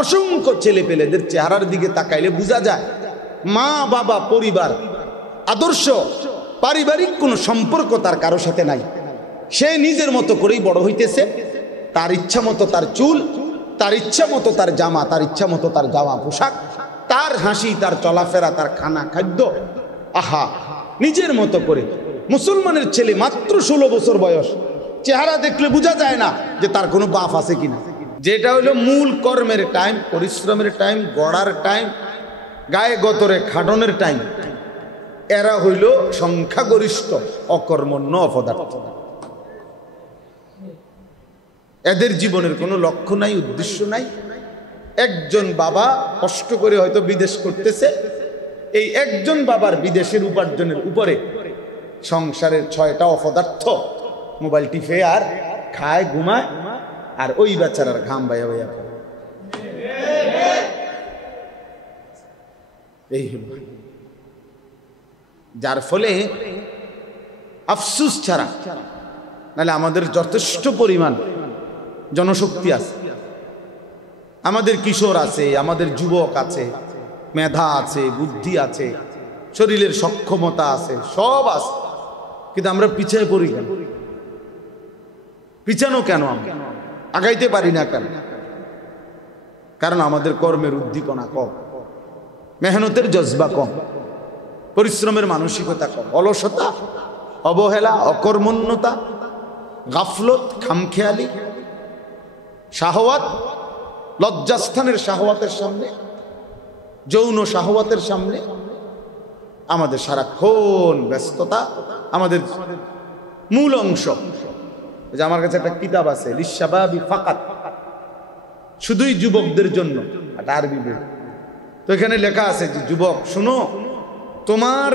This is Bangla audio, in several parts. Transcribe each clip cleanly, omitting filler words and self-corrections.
অসংখ্য ছেলে পেলেদের চেহারার দিকে তাকাইলে বোঝা যায় মা বাবা পরিবার আদর্শ পারিবারিক কোনো সম্পর্ক তার কারো সাথে নাই। সে নিজের মতো করেই বড় হইতেছে, তার ইচ্ছা মতো তার চুল, তার ইচ্ছা মতো তার জামা, তার ইচ্ছা মতো তার জামা পোশাক, তার হাসি, তার চলাফেরা, তার খানা খাদ্য, আহা নিজের মতো করে। মুসলমানের ছেলে মাত্র 16 বছর বয়স, চেহারা দেখলে বোঝা যায় না যে তার কোনো বাপ আছে কিনা। যেটা হলো মূল কর্মের টাইম, পরিশ্রমের টাইম, গড়ার টাইম, গায়ে গতরে খাটনের টাইম, এরা হইল সংখ্যাগরিষ্ঠ অকর্মণ্য অপদার্থ। এদের জীবনের কোনো লক্ষ্য নাই, উদ্দেশ্য নাই। একজন বাবা কষ্ট করে হয়তো বিদেশ করতেছে, এই একজন বাবার বিদেশের উপার্জনের উপরে সংসারের 6টা অপদার্থ মোবাইল টিপে আর খায়, ঘুমায়, আর ওই বেচারার ঘাম বাইয়া বাইয়া পড়ে। এই হল, যার ফলে আফসুস ছাড়া নাহলে আমাদের যথেষ্ট পরিমাণ জনশক্তি আছে, আমাদের কিশোর আছে, আমাদের যুবক আছে, মেধা আছে, বুদ্ধি আছে, শরীরের সক্ষমতা আছে, সব আছে, কিন্তু আমরা পিছিয়ে পড়ি কেন? পিছানো কেন? আমরা আগাইতে পারি না কেন? কারণ আমাদের কর্মের উদ্দীপনা কম, মেহনতের জজবা কম, পরিশ্রমের মানসিকতা কম, অলসতা, অবহেলা, অকর্মণ্যতা, গাফলত, খামখেয়ালি, শাহওয়াত, লজ্জাস্থানের শাহওয়াতের সামনে, যৌন শাহওয়াতের সামনে আমাদের সারাক্ষণ ব্যস্ততা। আমাদের মূল অংশ, যে আমার কাছে একটা কিতাব আছে লিশাবাবি ফাকাত, শুধুই যুবকদের জন্য, একটা আরবি বই। তো এখানে লেখা আছে যে যুবক শুনো, তোমার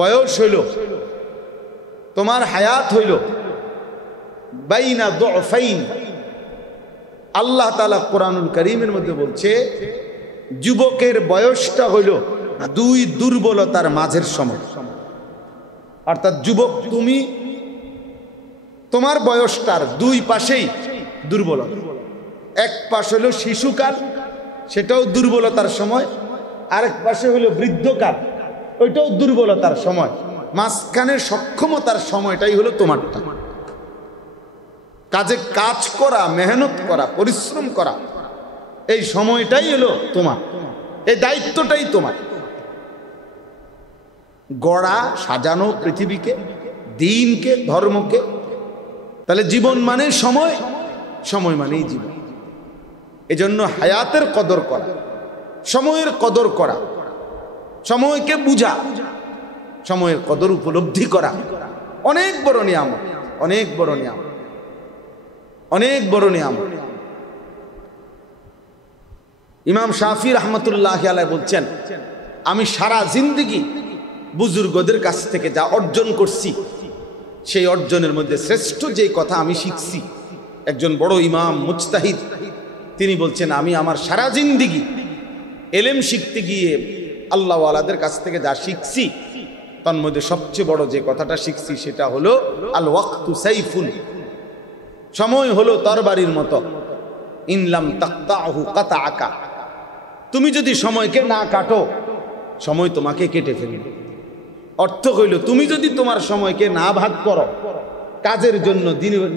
বয়স হইল, তোমার হায়াত হইল বাইনা দুফাইন। আল্লাহ তাআলা কোরআনুল কারীমের মধ্যে বলছে যুবকের বয়সটা হইল 2 দুর্বলতার মাঝের সময়। অর্থাৎ যুবক তুমি, তোমার বয়সটার 2 পাশেই দুর্বলতা। এক পাশ হলো শিশুকাল, সেটাও দুর্বলতার সময়, আরেক পাশে হলো বৃদ্ধকাল, ওইটাও দুর্বলতার সময়। মাঝখানের সক্ষমতার সময়টাই হলো তোমারটা। কাজে কাজ করা, মেহনত করা, পরিশ্রম করা, এই সময়টাই হলো তোমার, এই দায়িত্বটাই তোমার। গড়া, সাজানো পৃথিবীকে, দিনকে, ধর্মকে। তাহলে জীবন মানে সময়, সময় মানেই জীবন। এজন্য হায়াতের কদর করা, সময়ের কদর করা, সময়কে বুঝা, সময়ের কদর উপলব্ধি করা অনেক বড় নিয়ামত, অনেক বড় নিয়ামত, অনেক বড় নিয়ামত। ইমাম শাফি রহমতুল্লাহি আলাইহি বলছেন, আমি সারা জিন্দেগি বুজুর্গদের কাছ থেকে যা অর্জন করছি, সেই অর্জনের মধ্যে শ্রেষ্ঠ যে কথা আমি শিখছি, একজন বড় ইমাম মুজতাহিদ তিনি বলছেন, আমি আমার সারা জিন্দেগি এলেম শিখতে গিয়ে আল্লাহওয়ালাদের কাছ থেকে যা শিখছি, তার মধ্যে সবচেয়ে বড় যে কথাটা শিখছি সেটা হলো আল ওয়াক্তু সাইফুন, সময় হলো তরবারির মতো, ইনলাম তাকতাহু কাতাআকা, তুমি যদি সময়কে না কাটো, সময় তোমাকে কেটে ফেলবে। অর্থ হইল তুমি যদি তোমার সময়কে না ভাগ করো কাজের জন্য,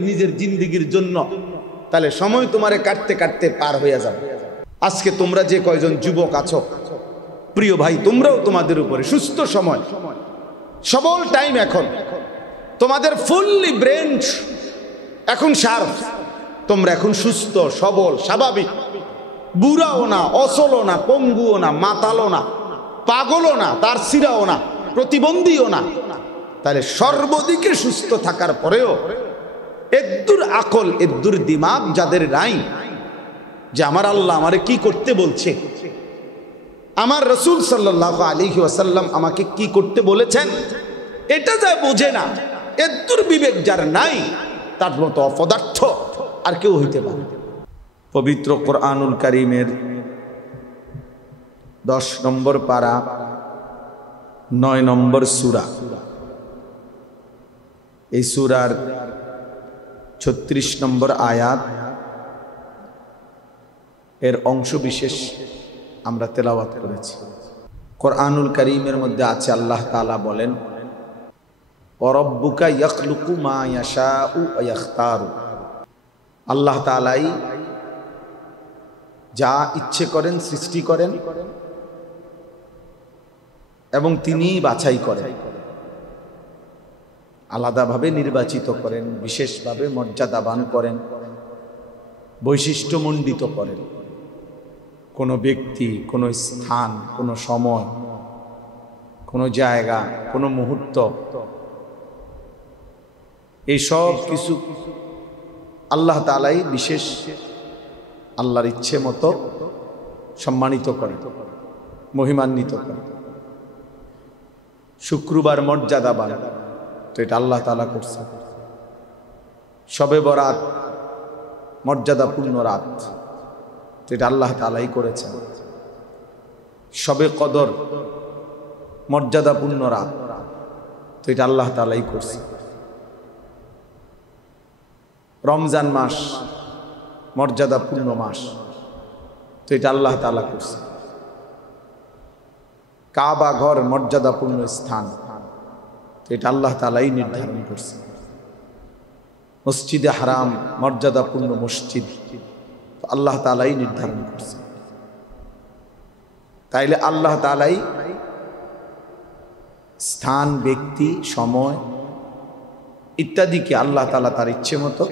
নিজের জিন্দেগির জন্য, তাহলে সময় তোমারে কাটতে কাটতে পার হয়ে যাবে। আজকে তোমরা যে কয়জন যুবক আছো, প্রিয় ভাই, তোমরাও তোমাদের উপরে সুস্থ সময়, সবল টাইম, এখন তোমাদের ফুললি ব্রেন এখন শার্প, তোমরা এখন সুস্থ সবল স্বাভাবিক, বুড়াও না, অসলও না, পঙ্গুও না, মাতালও না, পাগলও না, তার সিরাও না, প্রতিবন্ধীও না। তাহলে সর্বদিকে সুস্থ থাকার পরেও এদ্দুর আকল, এদ্দুর দিমাগ যাদের নাই, যে আমার আল্লাহ আমারে কি করতে বলছে, আমার রাসূল সাল্লাল্লাহু আলাইহি ওয়াসাল্লাম আমাকে কি করতে বলেছেন, এটা যা বোঝে না, এদ্দুর বিবেক যার নাই, তার মতো অপদার্থ আর কেউ হইতে পারে। পবিত্র কোরআনুল কারীমের 10 নম্বর পারা 9 নম্বর সূরা, এই সূরার 36 নম্বর আয়াত, এর অংশ বিশেষ আমরা তেলাওয়াত করেছি। কোরআনুল কারীমের মধ্যে আছে আল্লাহ তাআলা বলেন, ওয়ারাব্বুকা ইয়াখলুকু মা ইয়াশাউ ওয়া ইয়াখতারু। আল্লাহ তাআলাই যা ইচ্ছে করেন সৃষ্টি করেন এবং তিনি বাছাই করেন, আলাদাভাবে নির্বাচিত করেন, বিশেষভাবে মর্যাদাবান করেন, বৈশিষ্ট্যমণ্ডিত করেন। কোনো ব্যক্তি, কোনো স্থান, কোনো সময়, কোনো জায়গা, কোনো মুহূর্ত, এই সব কিছু আল্লাহ তাআলাই বিশেষ আল্লাহর ইচ্ছে মতো সম্মানিত করেন, মহিমান্বিত করেন। শুক্রবার মর্যাদাবান, তো এটা আল্লাহ তাআলা করছে। শবে বরাত মর্যাদাপূর্ণ রাত, তো এটা আল্লাহ তাআলাই করেছেন। শবে কদর মর্যাদাপূর্ণ রাত, তো এটা আল্লাহ তাআলাই করছে। রমজান মাস মর্যাদাপূর্ণ মাস, তো এটা আল্লাহ তাআলা করছে। কাবা ঘর মর্যাদাপূর্ণ স্থান, তো এটা আল্লাহ তাআলাই নির্ধারণ করছে। মসজিদে হারাম মর্যাদাপূর্ণ মসজিদ, তো আল্লাহ তাআলাই নির্ধারণ করছে। তাইলে আল্লাহ তাআলাই স্থান, ব্যক্তি, সময় ইত্যাদিকে আল্লাহ তাআলা তার ইচ্ছে মতো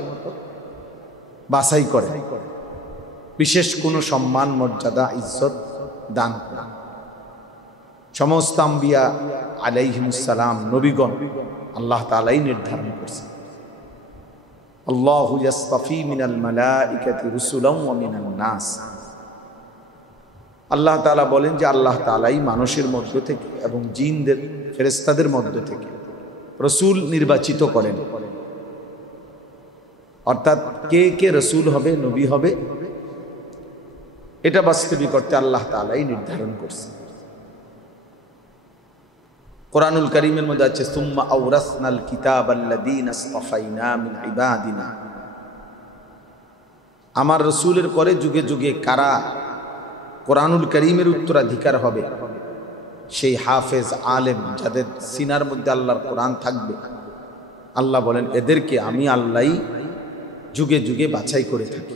বাছাই করে, বিশেষ কোনো সম্মান, মর্যাদা, ইজ্জত দান করে। সমস্ত আম্বিয়া আলাইহিমুস সালাম, নবীগণ আল্লাহ তাআলাই নির্ধারণ করছে। আল্লাহু ইয়াসতাফি মিনাল মালাইকাতি রুসুলান ওয়া মিনান নাস। আল্লাহ তাআলা বলেন যে আল্লাহ তাআলাই মানুষের মধ্য থেকে এবং জিনদের, ফেরেশতাদের মধ্য থেকে রসুল নির্বাচিত করেন। অর্থাৎ কে কে রসুল হবে, নবী হবে, এটা বাস্তবিক অর্থে আল্লাহ তাআলাই নির্ধারণ করছে। কোরআনুল কারীমের মধ্যে আছে, সুম্মা আওরাসনাল কিতাবাল্লাযীনা ইসতাফাইনা মিন ইবাদিনা। আমার রসুলের পরে যুগে যুগে কারা কোরআনুল কারীমের উত্তরাধিকার হবে, সেই হাফেজ, আলেম, যাদের সিনার মধ্যে আল্লাহর কোরআন থাকবে, আল্লাহ বলেন এদেরকে আমি আল্লাহই যুগে যুগে বাছাই করে থাকি।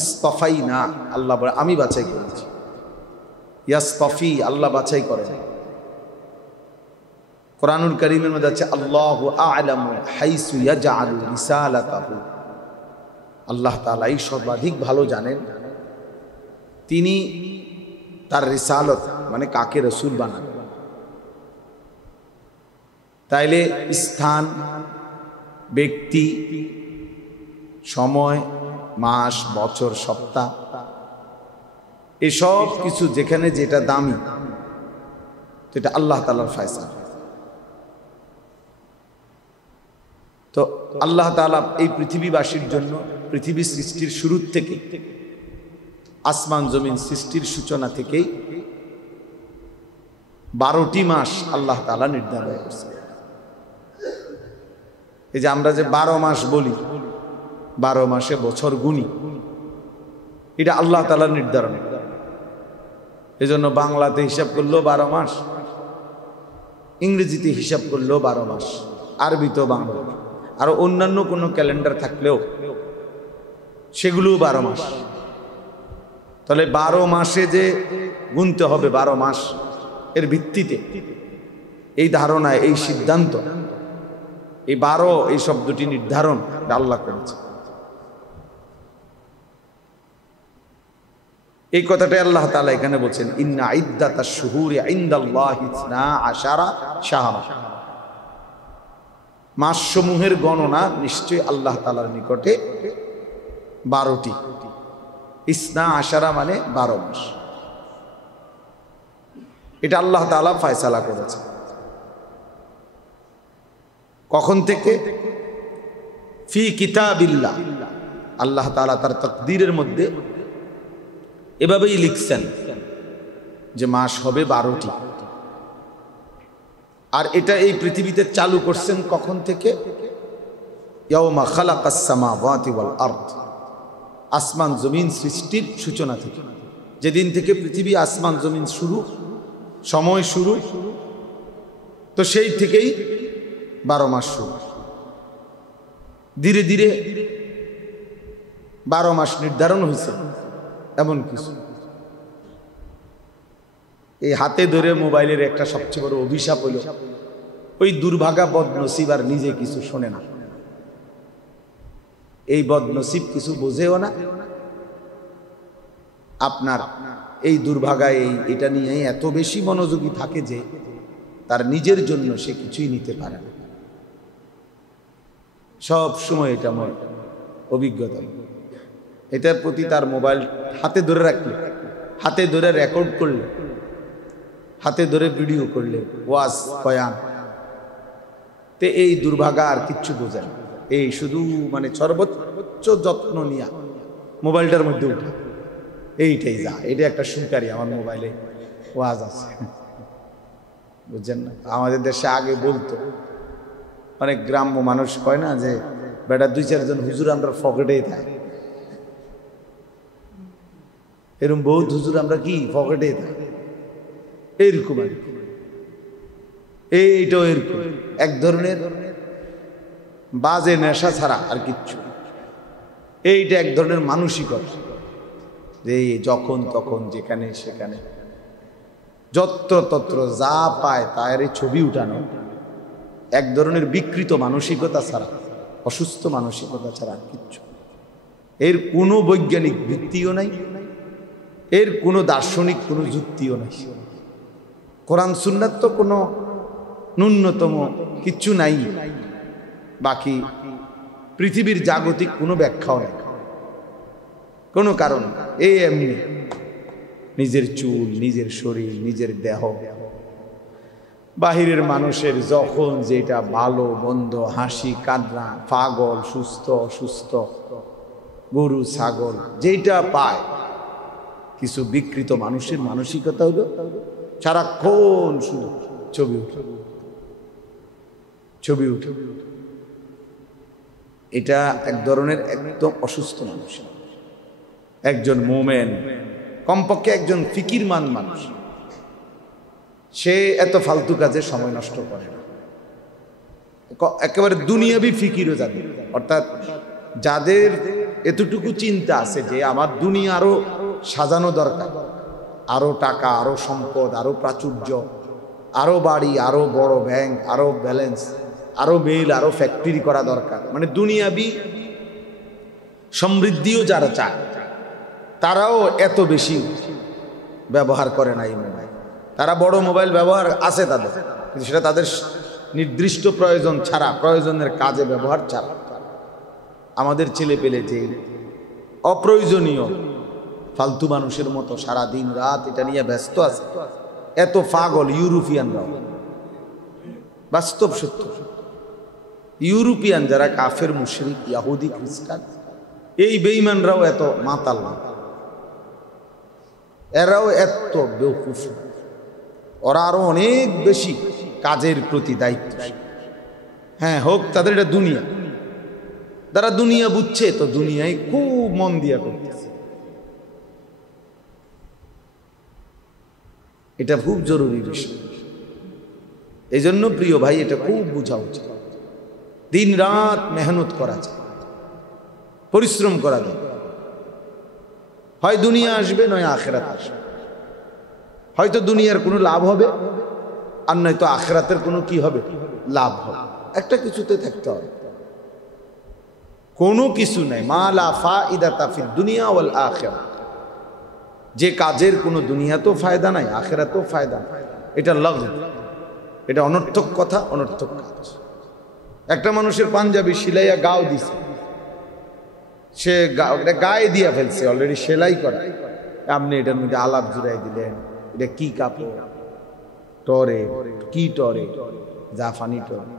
ইসতাফাইনা, আল্লাহ বলে আমি বাছাই করেছি। ইয়াসতাফি, আল্লাহ বাছাই করেন। কোরআনুল কারীমের মধ্যে আছে, আল্লাহু আ'লামু হাইসু ইয়াজআলু রিসালাতাহু। আল্লাহ তাআলাই সর্বাধিক ভালো জানেন তিনি তার রিসালত মানে কাকে রসুল বানান। তাইলে স্থান, ব্যক্তি, সময়, মাস, বছর, সপ্তাহ, এসব কিছু যেখানে যেটা দামি, এটা আল্লাহ তাআলার ফয়সালা। তো আল্লাহ তাআলা এই পৃথিবীবাসীর জন্য পৃথিবী সৃষ্টির শুরু থেকে, আসমান জমিন সৃষ্টির সূচনা থেকেই 12টি মাস আল্লাহ তাআলা নির্ধারণ করছে। এই যে আমরা যে 12 মাস বলি, 12 মাসে বছর গুনি, এটা আল্লাহ তাআলার নির্ধারণ। এই জন্য বাংলাতে হিসাব করলেও 12 মাস, ইংরেজিতে হিসাব করলেও 12 মাস, আরবিতেও, বাংলা, আর অন্যান্য কোনো ক্যালেন্ডার থাকলেও সেগুলোও 12 মাস। তাহলে 12 মাসে যে গুনতে হবে, 12 মাস এর ভিত্তিতে এই ধারণা, এই সিদ্ধান্ত, এই 12 এই শব্দটি নির্ধারণ আল্লাহ করেছে। এই কথাটাই আল্লাহ তাআলা এখানে বলছেন, ইন্না ইদ্দাতাশ শুহুরি ইনদাল্লাহি 12 শাহরা। মাসসমূহের গণনা নিশ্চয় আল্লাহ তাআলার নিকটে 12টি। 12 মানে 12 মাস। এটা আল্লাহ তাআলা ফয়সালা করেছে। কখন থেকে? ফি কিতাবিল্লাহ, আল্লাহ তাআলা তার তাকদীরের মধ্যে এভাবেই লিখছেন যে মাস হবে 12টি। আর এটা এই পৃথিবীতে চালু করছেন কখন থেকে? ইয়াউমা খালাকাস সামাওয়াতি ওয়াল আরদ, আসমান জমিন সৃষ্টির সূচনা থেকে, যেদিন থেকে পৃথিবী আসমান জমিন শুরু, সময় শুরু, তো সেই থেকেই 12 মাস শুরু। ধীরে ধীরে 12 মাস নির্ধারণ হয়েছে এমন কিছু। এই হাতে ধরে মোবাইলের একটা সবচেয়ে বড় অভিশাপ হলো ওই দুর্ভাগা বদনসিব আর নিজে কিছু শোনে না। এই বদনসিব কিছু বোঝেও না। আপনার এই দুর্ভাগা এটা নিয়ে এত বেশি মনোযোগী থাকে যে তার নিজের জন্য সে কিছুই নিতে পারে না। সব সময় এটা আমার অভিজ্ঞতা। এটার প্রতি তার মোবাইল হাতে ধরে রাখলে, হাতে ধরে রেকর্ড করলে, হাতে ধরে ভিডিও করলে, ওয়াজ বয়ান, তে এই দুর্ভাগা আর কিচ্ছু বোঝে না। এই শুধু মানে সর্বোচ্চ যত্ন নিয়া মোবাইলটার মধ্যে উঠে এইটাই যা, এটা একটা সুকারি আমার মোবাইলে ওয়াজ আছে, বুঝছেন না? আমাদের দেশে আগে বলতো অনেক গ্রাম্য মানুষ কয় না যে বেটা 2-4 জন হুজুর আমরা পকেটেই থাকে, এরকম বহুত হুজুর আমরা কি পকেটেই থাকে, এইরকম আর কি। এইটাও এরকম এক ধরনের বাজে নেশা ছাড়া আর কিচ্ছু। এইটা এক ধরনের মানসিকতা যে যখন তখন যেখানে সেখানে যত্র তত্র যা পায় তার ছবি উঠানো, এক ধরনের বিকৃত মানসিকতা ছাড়া, অসুস্থ মানসিকতা ছাড়া আর কিচ্ছু। এর কোনো বৈজ্ঞানিক ভিত্তিও নাই, এর কোনো দার্শনিক কোনো যুক্তিও নাই। কোরআন সুন্নাত তো কোনো ন্যূনতম কিচ্ছু নাই, বাকি পৃথিবীর জাগতিক কোনো ব্যাখ্যাও নেই, কোনো কারণ। এই এমনি নিজের চুল, নিজের শরীর, নিজের দেহ, বাহিরের মানুষের যখন যেটা ভালো মন্দ, হাসি কান্না, পাগল সুস্থ অসুস্থ, গরু ছাগল যেটা পায়, কিছু বিকৃত মানুষের মানসিকতা হলো সারাক্ষণ শুধু ছবি উঠে, ছবি উঠে। এটা এক ধরনের একদম অসুস্থ মানুষ। একজন মোমেন, কমপক্ষে একজন ফিকিরমান মানুষ, সে এত ফালতু কাজে সময় নষ্ট করে না। একেবারে দুনিয়াবি ফিকিরও যাদের, অর্থাৎ যাদের এতটুকু চিন্তা আছে যে আমার দুনিয়া আরো সাজানো দরকার, আরো টাকা, আরো সম্পদ, আরো প্রাচুর্য, আরো বাড়ি, আরো বড় ব্যাংক, আরো ব্যালেন্স, আরো মিল, আরো ফ্যাক্টরি করা দরকার, মানে দুনিয়াবি সমৃদ্ধিও যারা চায় তারাও এত বেশি ব্যবহার করে না এই মোবাইল। তারা বড় মোবাইল ব্যবহার আছে তাদের, কিন্তু সেটা তাদের নির্দিষ্ট প্রয়োজন ছাড়া, প্রয়োজনের কাজে ব্যবহার ছাড়া। আমাদের ছেলে পেলে যে অপ্রয়োজনীয় ফালতু মানুষের মতো সারা দিন রাত এটা নিয়ে ব্যস্ত আছে, এত পাগল ইউরোপিয়ানরাও, বাস্তব সত্য। ইউরোপিয়ান যারা কাফের, মুশরিক, ইহুদি, খ্রিস্টান, এই বেঈমানরাও এত মাতাল না, এরাও এত বেওকুফ, ওরা আরো অনেক বেশি কাজের প্রতি দায়িত্ব। হ্যাঁ, হোক তাদের এটা দুনিয়া, তারা দুনিয়া বুঝছে তো দুনিয়ায় খুব মন দিয়া করতেছে। এটা খুব জরুরি বিষয়। এই জন্য প্রিয় ভাই, এটা খুব বোঝা উচিত। দিন রাত মেহনত করা যায়, পরিশ্রম করা যায়। হয় দুনিয়া আসবে, নয় আখিরাত আসবে। হয়তো দুনিয়ার কোনো লাভ হবে, আর নয়তো আখিরাতের কোনো কি হবে, লাভ হবে। একটা কিছুতে থাকতে হবে। কোনো কিছু নাই মা লা ফাইদাতা ফিদ দুনিয়া ওয়াল আখিরাহ, যে কাজের কোনো দুনিয়াতেও ফায়দা নাই, আখিরাতেও ফায়দা নাই, এটা লাগব, এটা অনর্থক কথা, অনর্থক কাজ। একটা মানুষের পাঞ্জাবি সিলাইয়া গাও দিছে, সে গায়ে দিয়া ফেলছে, অলরেডি সেলাই করা, আপনি এটার মধ্যে আলাপ জুড়াই দিলেন, এটা কি কাপড়, টরে কি, টরে জাফানি টরে,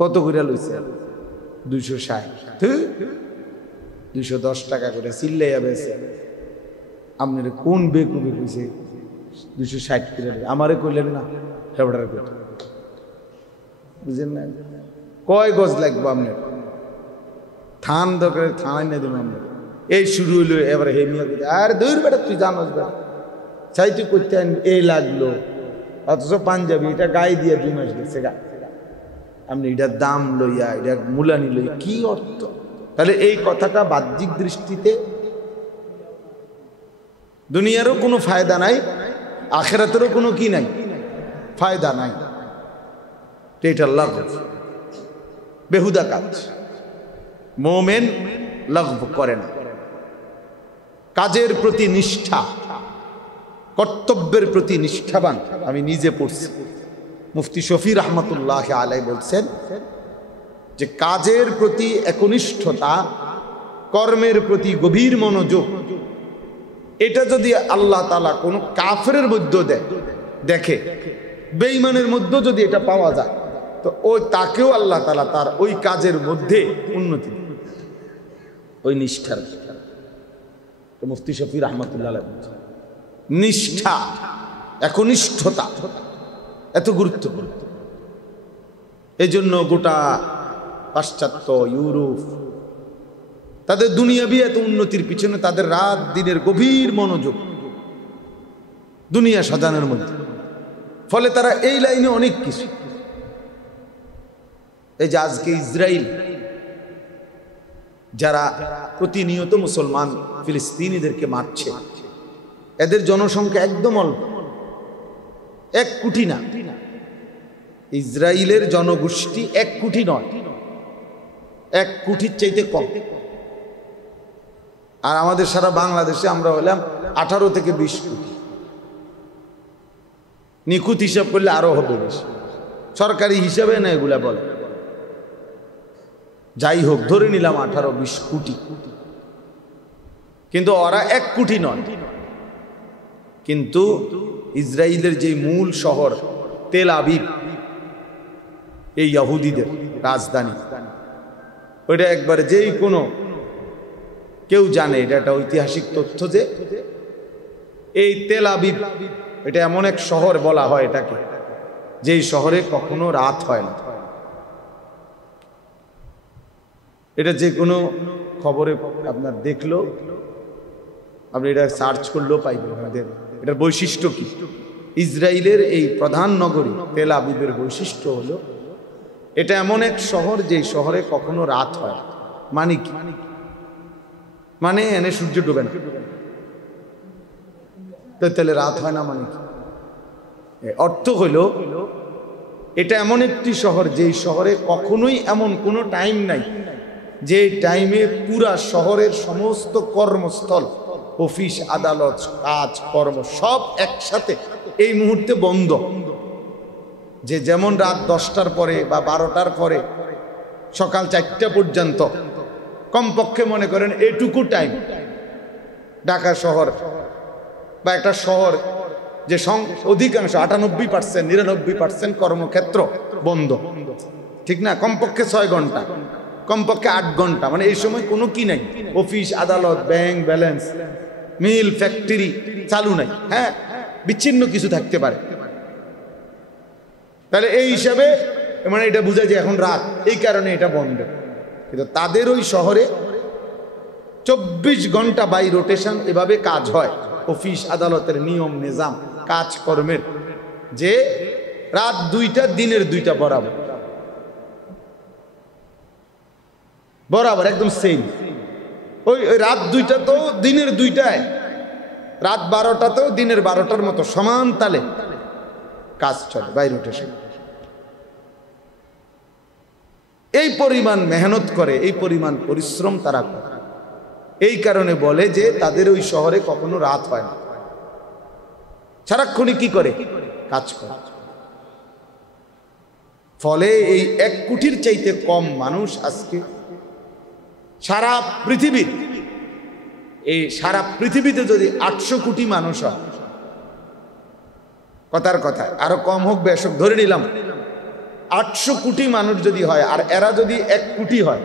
কত করে লইছে? 260, 210 টাকা করে চিল্লাইয়া বেছে। আপনার কোন বেকুবে কইছে 260 করে? আমারে কইলেন না, ফেবরার কথা বুঝেন না? কয় গজ লাগবো আপনার? থান দরকার, থানায় না দেবেন আপনার, এই শুরু হইলো এবারে হেমিয়া আর দূর বেটা তুই জানোস বেটা চাই তুই করতে এই লাগলো অথচ পাঞ্জাবি এটা গায়ে দিয়ে 2 মাস গেছে গা আপনি এটার দাম লইয়া এটা মূলানি লইয়া কি অর্থ? তাহলে এই কথাটা বাহ্যিক দৃষ্টিতে দুনিয়ারও কোনো ফায়দা নাই, আখিরাতেরও কোনো কি নাই, ফায়দা নাই। এটা লাগব, বেহুদা কাজ। মোমেন লাগব করে না। কাজের প্রতি নিষ্ঠা, কর্তব্যের প্রতি নিষ্ঠাবান। আমি নিজে পড়ছি, মুফতি শফি রহমতুল্লাহ আলাই বলছেন যে কাজের প্রতি একনিষ্ঠতা, কর্মের প্রতি গভীর মনোযোগ, এটা যদি আল্লাহ তাআলা কোনো কাফেরের মধ্যে দেখে, বেঈমানের মধ্যে যদি এটা পাওয়া যায়, তো ওই তাকেও আল্লাহ তাআলা তার ওই কাজের মধ্যে উন্নতি, ওই নিষ্ঠার। মুফতি শফি রহমতুল্লাহ আলাই বলছেন নিষ্ঠা, একনিষ্ঠতা এত গুরুত্বপূর্ণ। এই জন্য গোটা পাশ্চাত্য ইউরোপ তাদের দুনিয়াবি এত উন্নতির পিছনে তাদের রাত দিনের গভীর মনোযোগ দুনিয়া সাজানোর মধ্যে। ফলে তারা এই লাইনে অনেক কিছু, এই যে আজকে ইসরায়েল যারা প্রতিনিয়ত মুসলমান ফিলিস্তিনিদেরকে মারছে, এদের জনসংখ্যা একদম অল্প, 1 কোটি না। ইসরায়েলের জনগোষ্ঠী 1 কোটি নয়, 1 কোটির চাইতে কম। আর আমাদের সারা বাংলাদেশে আমরা হলাম 18 থেকে 20 কোটি। নিখুঁত হিসাব করলে আরো হবে বেশি, সরকারি হিসাবে না এগুলা বলে। যাই হোক, ধরে নিলাম 18-20 কোটি, কিন্তু ওরা 1 কোটি নয়। কিন্তু ইসরায়েলের যে মূল শহর তেল আবিব, এই ইহুদিদের রাজধানী, ওইটা একবারে যেই কোনো কেউ জানে, এটা একটা ঐতিহাসিক তথ্য যে এই তেল আবিব এটা এমন এক শহর বলা হয় এটাকে, যেই শহরে কখনো রাত হয় না। এটা যে কোনো খবরে আপনার দেখলো, আপনি এটা সার্চ করলেও পাইবেন। এটার বৈশিষ্ট্য কি? ইসরায়েলের এই প্রধান নগরী তেল আবিবের বৈশিষ্ট্য হলো এটা এমন এক শহর যে শহরে কখনো রাত হয়। মানে কি? মানে এনে সূর্য ডুবে না, তো তাহলে রাত হয় না মানে কি? অর্থ হলো এটা এমন একটি শহর যেই শহরে কখনোই এমন কোনো টাইম নাই যে টাইমে পুরা শহরের সমস্ত কর্মস্থল, অফিস আদালত, কাজ কর্ম সব একসাথে এই মুহূর্তে বন্ধ। যে যেমন রাত 10টার পরে বা 12টার পরে সকাল 4টা পর্যন্ত কমপক্ষে মনে করেন এটুকু টাইম ঢাকা শহর বা একটা শহর যে অধিকাংশ 98% 99% কর্মক্ষেত্র বন্ধ, ঠিক না? কমপক্ষে 6 ঘন্টা, কমপক্ষে 8 ঘন্টা, মানে এই সময় কোনো কি নাই, অফিস আদালত, ব্যাংক ব্যালেন্স, মিল ফ্যাক্টরি চালু নাই। হ্যাঁ, বিচ্ছিন্ন কিছু থাকতে পারে। তাহলে এই হিসাবে মানে এটা বোঝা যায় এখন রাত, এই কারণে এটা বন্ধ। কিন্তু তাদের ওই শহরে 24 ঘন্টা বাই রোটেশন এভাবে কাজ হয়, অফিস আদালতের নিয়ম নিজাম কাজকর্মের, যে রাত 2টা দিনের 2টা বরাবর বরাবর একদম সেম। ওই রাত 2টা তো দিনের 2টায়, রাত 12টাতেও দিনের 12টার মতো সমান তালে কাজ চলে বাই রোটেশন। এই পরিমাণ মেহনত করে, এই পরিমাণ পরিশ্রম তারা করে। এই কারণে বলে যে তাদের ওই শহরে কখনো রাত হয় না, সারাক্ষণই কি করে, কাজ করে। ফলে এই 1 কোটির চাইতে কম মানুষ আজকে সারা পৃথিবীর, এই সারা পৃথিবীতে যদি 800 কোটি মানুষ হয়, কথার কথা আরো কম হোক বেশক ধরে নিলাম 800 কোটি মানুষ যদি হয়, আর এরা যদি 1 কোটি হয়,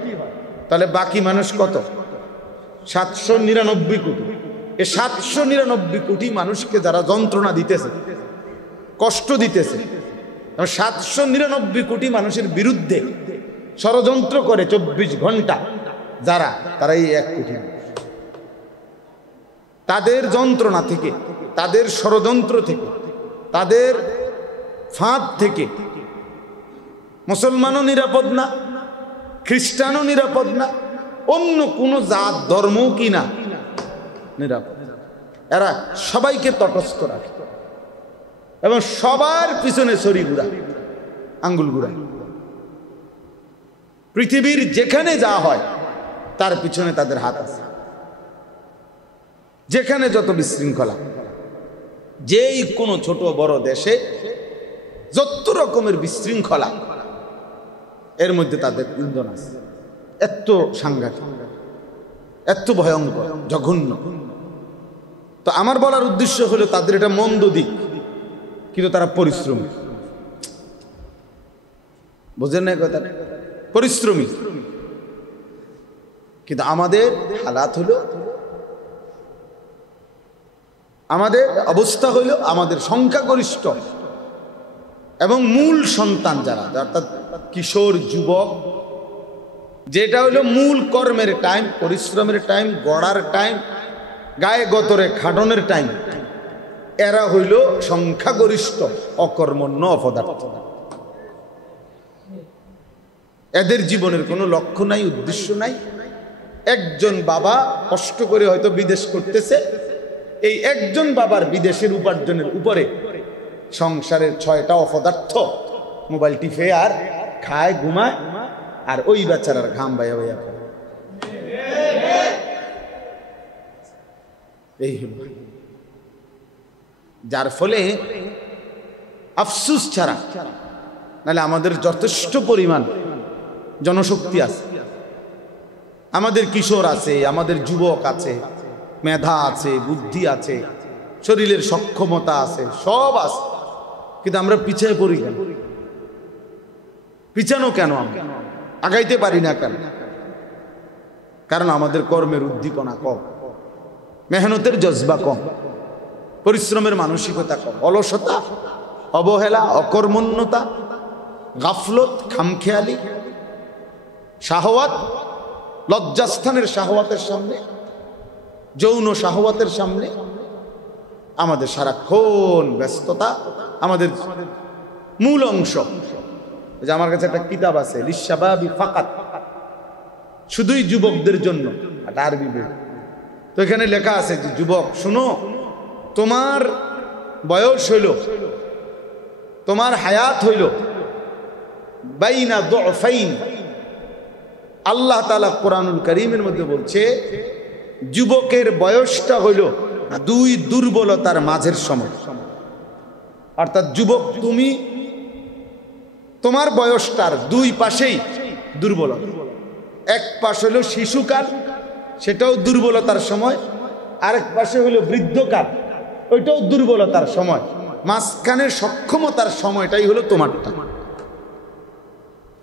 তাহলে বাকি মানুষ কত? 799 কোটি। এই 799 কোটি মানুষকে যারা যন্ত্রণা দিতেছে, কষ্ট দিতেছে, 799 কোটি মানুষের বিরুদ্ধে ষড়যন্ত্র করে 24 ঘন্টা যারা, তারা এই 1 কোটি। তাদের যন্ত্রণা থেকে, তাদের ষড়যন্ত্র থেকে, তাদের ফাঁদ থেকে মুসলমানও নিরাপদ না, খ্রিস্টানও নিরাপদ না, অন্য কোনো জাত ধর্মও কি না নিরাপদ। এরা সবাইকে তটস্থ রাখে এবং সবার পিছনে ছড়ি ঘুরা, আঙ্গুল ঘুরা। পৃথিবীর যেখানে যা হয় তার পিছনে তাদের হাত আছে। যেখানে যত বিশৃঙ্খলা, যেই কোনো ছোট বড় দেশে যত রকমের বিশৃঙ্খলা, এর মধ্যে তাদের ইন্ধন আছে। এত সাংঘাতিক, এত ভয়ঙ্কর, জঘন্য। তো আমার বলার উদ্দেশ্য হলো তাদের এটা মন্দ দিক, কিন্তু তারা পরিশ্রমী। বুঝেন না কথা? পরিশ্রমী। কিন্তু আমাদের হালাত হলো, আমাদের অবস্থা হইল, আমাদের সংখ্যাগরিষ্ঠ এবং মূল সন্তান যারা, অর্থাৎ কিশোর যুবক, যেটা হইল মূল কর্মের টাইম, পরিশ্রমের টাইম, গড়ার টাইম, গায়ে গতরে খাটনের টাইম, এরা হইল সংখ্যাগরিষ্ঠ অকর্মণ্য অপদার্থ। এদের জীবনের কোনো লক্ষ্য নাই, উদ্দেশ্য নাই। একজন বাবা কষ্ট করে হয়তো বিদেশ করতেছে, এই একজন বাবার বিদেশের উপার্জনের উপরে সংসারের 6টা অপদার্থ মোবাইল টিপে আর খায়, ঘুমায়, আর ওই বেচারার ঘাম বাইয়া বাইয়া। এই হল, যার ফলে আফসুস ছাড়া, নাহলে আমাদের যথেষ্ট পরিমাণ জনশক্তি আছে, আমাদের কিশোর আছে, আমাদের যুবক আছে, মেধা আছে, বুদ্ধি আছে, শরীরের সক্ষমতা আছে, সব আছে, কিন্তু আমরা পিছিয়ে পড়ি কেন? পিছানো কেন? আমরা আগাইতে পারি না কেন? কারণ আমাদের কর্মের উদ্দীপনা কম, মেহনতের জজবা কম, পরিশ্রমের মানসিকতা কম, অলসতা, অবহেলা, অকর্মণ্যতা, গাফলত, খামখেয়ালি, শাহওয়াত, লজ্জাস্থানের শাহওয়াতের সামনে, যৌন শাহওয়াতের সামনে আমাদের সারাক্ষণ ব্যস্ততা। আমাদের মূল অংশ, যে আমার কাছে একটা কিতাব আছে, লিশাবাবি ফাকাত, শুধুই যুবকদের জন্য, একটা আরবি বই। তো এখানে লেখা আছে যে যুবক শুনো, তোমার বয়স হইল, তোমার হায়াত হইল বাইনা দুফাইন। আল্লাহ তাআলা কোরআনুল কারীমের মধ্যে বলছে যুবকের বয়সটা হইল 2 দুর্বলতার মাঝের সময়। অর্থাৎ যুবক তুমি, তোমার বয়সটার 2 পাশেই দুর্বলতা। এক পাশ হলো শিশুকাল, সেটাও দুর্বলতার সময়, আরেক পাশে হলো বৃদ্ধকাল, ওইটাও দুর্বলতার সময়। মাঝখানে সক্ষমতার সময়টাই হলো তোমারটা।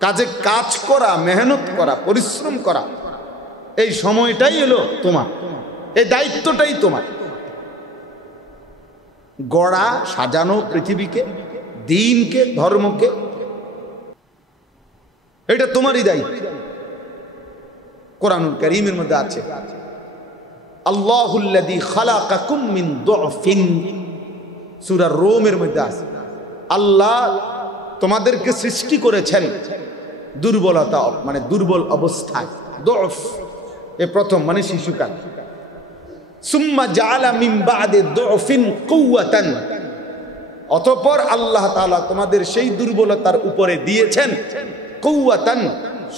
কাজে কাজ করা, মেহনত করা, পরিশ্রম করা, এই সময়টাই হলো তোমার, এই দায়িত্বটাই তোমার। গড়া, সাজানো পৃথিবীকে, দিনকে, ধর্মকে, এটা তোমারই দায়িত্ব। কোরআনুল কারীমের মধ্যে আছে আল্লাহুল্লাযী খালাকাকুম মিন দুফিন, সূরা রোমের মধ্যে আছে আল্লাহ তোমাদেরকে সৃষ্টি করেছেন দুর্বলতা, মানে দুর্বল অবস্থায়। দুফ এ প্রথম, মানে শিশুকাল। সুম্মা জাআলা মিন বা'দি দুফিন কুওয়াতান, অতঃপর আল্লাহ তাআলা তোমাদের সেই দুর্বলতার উপরে দিয়েছেন কুওয়াতান,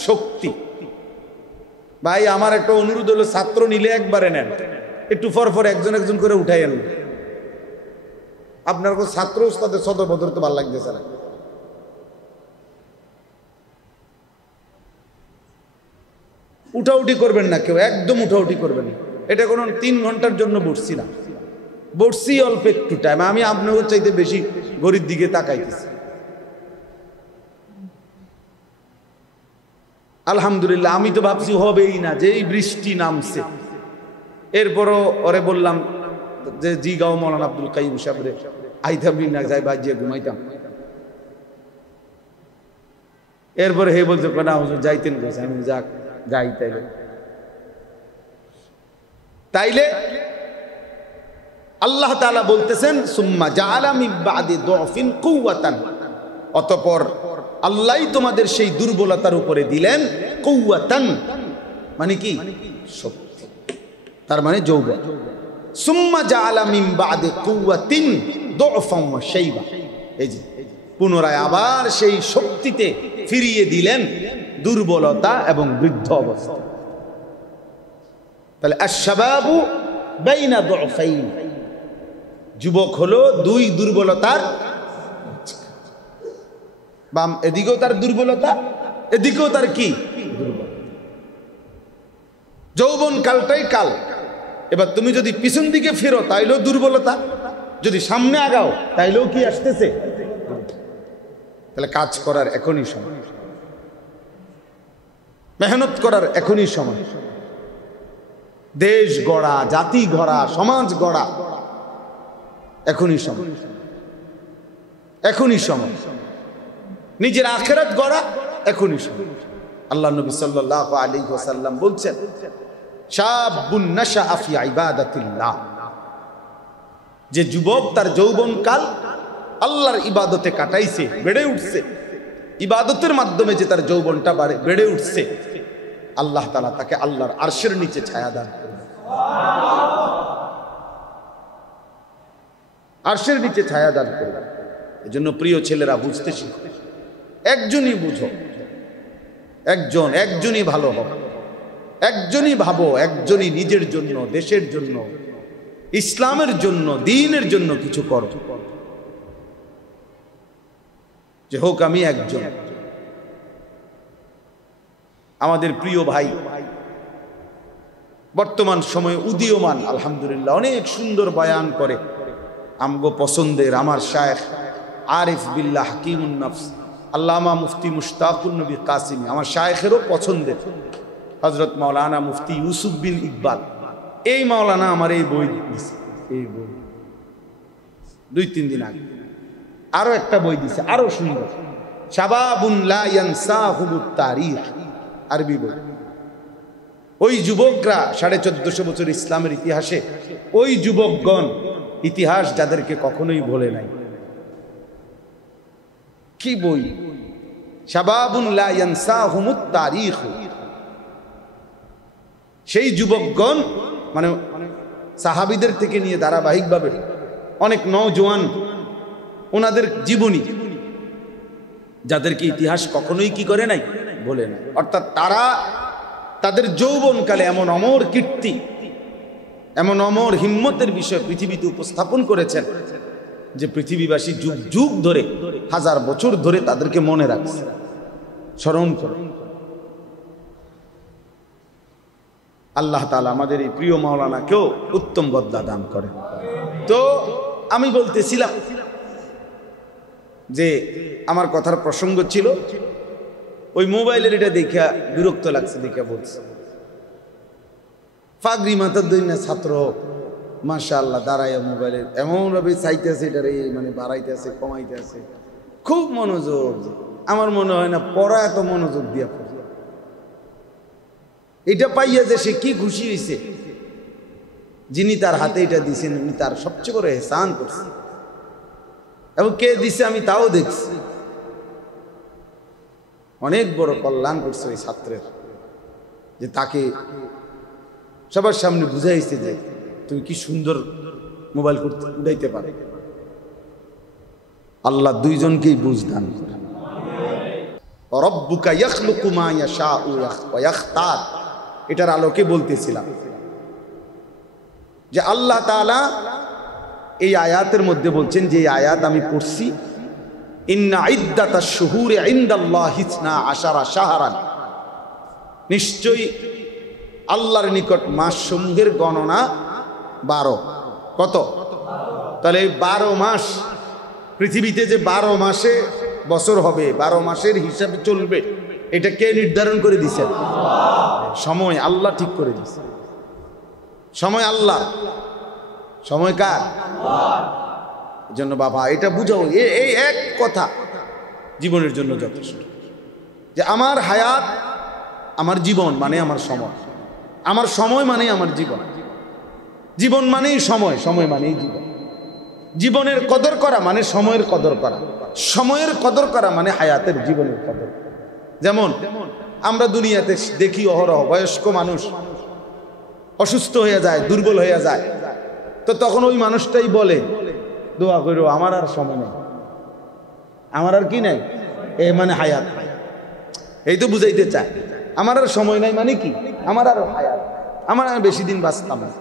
শক্তি। ভাই আমার একটা অনুরোধ হলো, ছাত্র নিলে একবারে নেন, একটু পর একজন একজন করে উঠাই আনবেন। আপনার ছাত্র তাদের সদর বদর তো ভালো লাগতেছে না। উঠাউঠি করবেন না কেউ, একদম উঠাউঠি করবেন না। এটা কোনো 3 ঘন্টার জন্য বসছি না, বসছি অল্প একটু টাইম। আমি আপনাদের চাইতে বেশি ঘড়ির দিকে তাকাইতেছি। আলহামদুলিল্লাহ, আমি তো ভাবছি হবেই না, যে এই বৃষ্টি নামছে। এরপরও ওরে বললাম যে জি গাও মৌলানা আব্দুল কাইয়ুম সাহেবরে, আইতাম না, যাই বাজিয়ে ঘুমাইতাম। এরপরে হে বলছে না হুজুর যাইতেন গেছে। আমি যাক যাই তাইলে। আল্লাহ তাআলা বলতেছেন সুম্মা জাআলা মিন বাদি দুফিন কুওয়াতান, অতঃপর আল্লাহই তোমাদের সেই দুর্বলতার উপরে দিলেন কুওয়াতান, মানে কি শক্তি, তার মানে যৌবন। সুম্মা জাআলা মিন বাদি কুওয়াতিন দুফান ওয়া শাইবা, এই যে পুনরায় আবার সেই শক্তিতে ফিরিয়ে দিলেন দুর্বলতা এবং বৃদ্ধ অবস্থা। তাহলে আশ-শাবাবু বাইনা দুফাইন, যুবক হলো দুই দুর্বলতার, বাম এদিকেও তার দুর্বলতা, এদিকেও তার কি দুর্বলতা। যৌবন কালটাই কাল। এবার তুমি যদি পিছন দিকে ফিরো তাইলেও দুর্বলতা, যদি সামনে আগাও তাইলেও কি আসতেছে। তাহলে কাজ করার এখনই সময়, মেহনত করার এখনই সময়। দেশ গড়া, জাতি গড়া, সমাজ গড়া এখনই সময়, এখনই সময়। নিজের আখিরাত গড়া এখনই সময়। আল্লাহ নবী সাল্লাল্লাহু আলাইহি ওয়াসাল্লাম বলছেন, শাবুন নাশাআ ফি ইবাদাতিল্লাহ, যে যুবক তার যৌবনকাল আল্লাহর ইবাদতে কাটাইছে, বেড়ে উঠছে, ইবাদতের মাধ্যমে যে তার যৌবনটা বেড়ে উঠছে, আল্লাহ তাআলা তাকে আল্লাহর আরশের নিচে ছায়া দান করবেন। আরশের নিচে ছায়া দান করবেন। এজন্য প্রিয় ছেলেরা বুঝতে শিখো, একজনই বুঝো, একজনই ভালো হবে, একজনই ভাবো, একজনই নিজের জন্য, দেশের জন্য, ইসলামের জন্য, দ্বীনের জন্য কিছু করো। যে হোক আমি একজন। আমাদের প্রিয় ভাই বর্তমান সময়ে উদীয়মান, আলহামদুলিল্লাহ অনেক সুন্দর বয়ান করে, আমগো পছন্দের আমার শায়েখ আরিফ বিল্লাহ হাকিমুন নফস আল্লামা মুফতি মুশতাকুন নবী কাসিমি, আমার শায়েখেরও পছন্দের হযরত মাওলানা মুফতি ইউসুফ বিন ইকবাল, এই মাওলানা আমার এই বই দিছে, এই বই 2-3 দিন আগে আরো একটা বই দিছে, আরো সুন্দর, শাবাবুন লা ইয়ানসাহুমুত তারিখ, আরবি বই। ওই যুবকরা 1450 বছর ইসলামের ইতিহাসে, ওই যুবকগণ ইতিহাস যাদেরকে কখনোই ভোলে নাই। কি বই, শাবাবুন লা ইয়ানসাহুমুত তারিখ। সেই যুবকগণ মানে সাহাবীদের থেকে নিয়ে ধারাবাহিকভাবে অনেক নওজোয়ান, ওনাদের জীবনী, যাদেরকে ইতিহাস কখনোই কি করে নাই, বলে নাই। অর্থাৎ তারা তাদের যৌবনকালে এমন অমর কীর্তি, এমন অমর হিম্মতের বিষয় পৃথিবীতে উপস্থাপন করেছেন যে পৃথিবীবাসী যুগ যুগ ধরে, 1000 বছর ধরে তাদেরকে মনে রাখছে, স্মরণ করে। আল্লাহ তাআলা আমাদের এই প্রিয় মাওলানাকেও উত্তম বদলা দান করেন। তো আমি বলতেছিলাম যে আমার কথার প্রসঙ্গ ছিল ওই মোবাইলের, এটা দেখা বিরক্ত লাগছে, দেখা বলছে ফাগরি মাথার দৈন্য ছাত্র মাশাআল্লাহ দাঁড়াইয়া মোবাইলের এমন ভাবে চাইতেছে, এটারে মানে বাড়াইতে আছে, কমাইতে আছে, খুব মনোযোগ। আমার মনে হয় না পড়া এত মনোযোগ দিয়া পড়ে। এটা পাইয়া যে সে কি খুশি হয়েছে, যিনি তার হাতে এটা দিছেন উনি তার সবচেয়ে বড় এহসান করছে, এবং কে দিছে আমি তাও দেখছি। অনেক বড় কল্যাণ করছে ওই ছাত্রের, যে তাকে সবার সামনে বুঝাইছে যে তুমি কি সুন্দর মোবাইল করতে উঠাইতে পারো। আল্লাহ দুইজনকেই বুঝ দান করে। রব্বুকা ইয়াখলুকু মা ইয়াশাউ ওয়া ইয়াখতার, এটার আলোকে বলতেছিলাম যে আল্লাহ তাআলা এই আয়াতের মধ্যে বলছেন, যে আয়াত আমি পড়ছি, ইন্না ইদ্দাতাশ শুহুরি ইনদাল্লাহি 12 শাহরান, নিশ্চয়ই আল্লাহর নিকট মাস সমূহের গণনা 12। কত? তাহলে 12 মাস পৃথিবীতে, যে 12 মাসে বছর হবে, 12 মাসের হিসাবে চলবে, এটা কে নির্ধারণ করে দিয়েছেন? সময় আল্লাহ ঠিক করে দিয়েছে। সময় আল্লাহ, সময় কার? এই জন্য বাবা এটা বুঝাও, এই এক কথা জীবনের জন্য যথেষ্ট, যে আমার হায়াত, আমার জীবন মানে আমার সময়, আমার সময় মানে আমার জীবন। জীবন মানেই সময়, সময় মানেই জীবন। জীবনের কদর করা মানে সময়ের কদর করা, সময়ের কদর করা মানে হায়াতের জীবনের কদর। যেমন আমরা দুনিয়াতে দেখি অহরহ বয়স্ক মানুষ অসুস্থ হয়ে যায়, দুর্বল হয়ে যায়, তো তখন ওই মানুষটাই বলে দোয়া করো আমার আর সময় নেই, আমার আর কি নাই, এ মানে হায়াত। এই তো বুঝাইতে চায় আমার আর সময় নাই মানে কি, আমার আর হায়াত, আমার আর বেশি দিন বাঁচতাম না।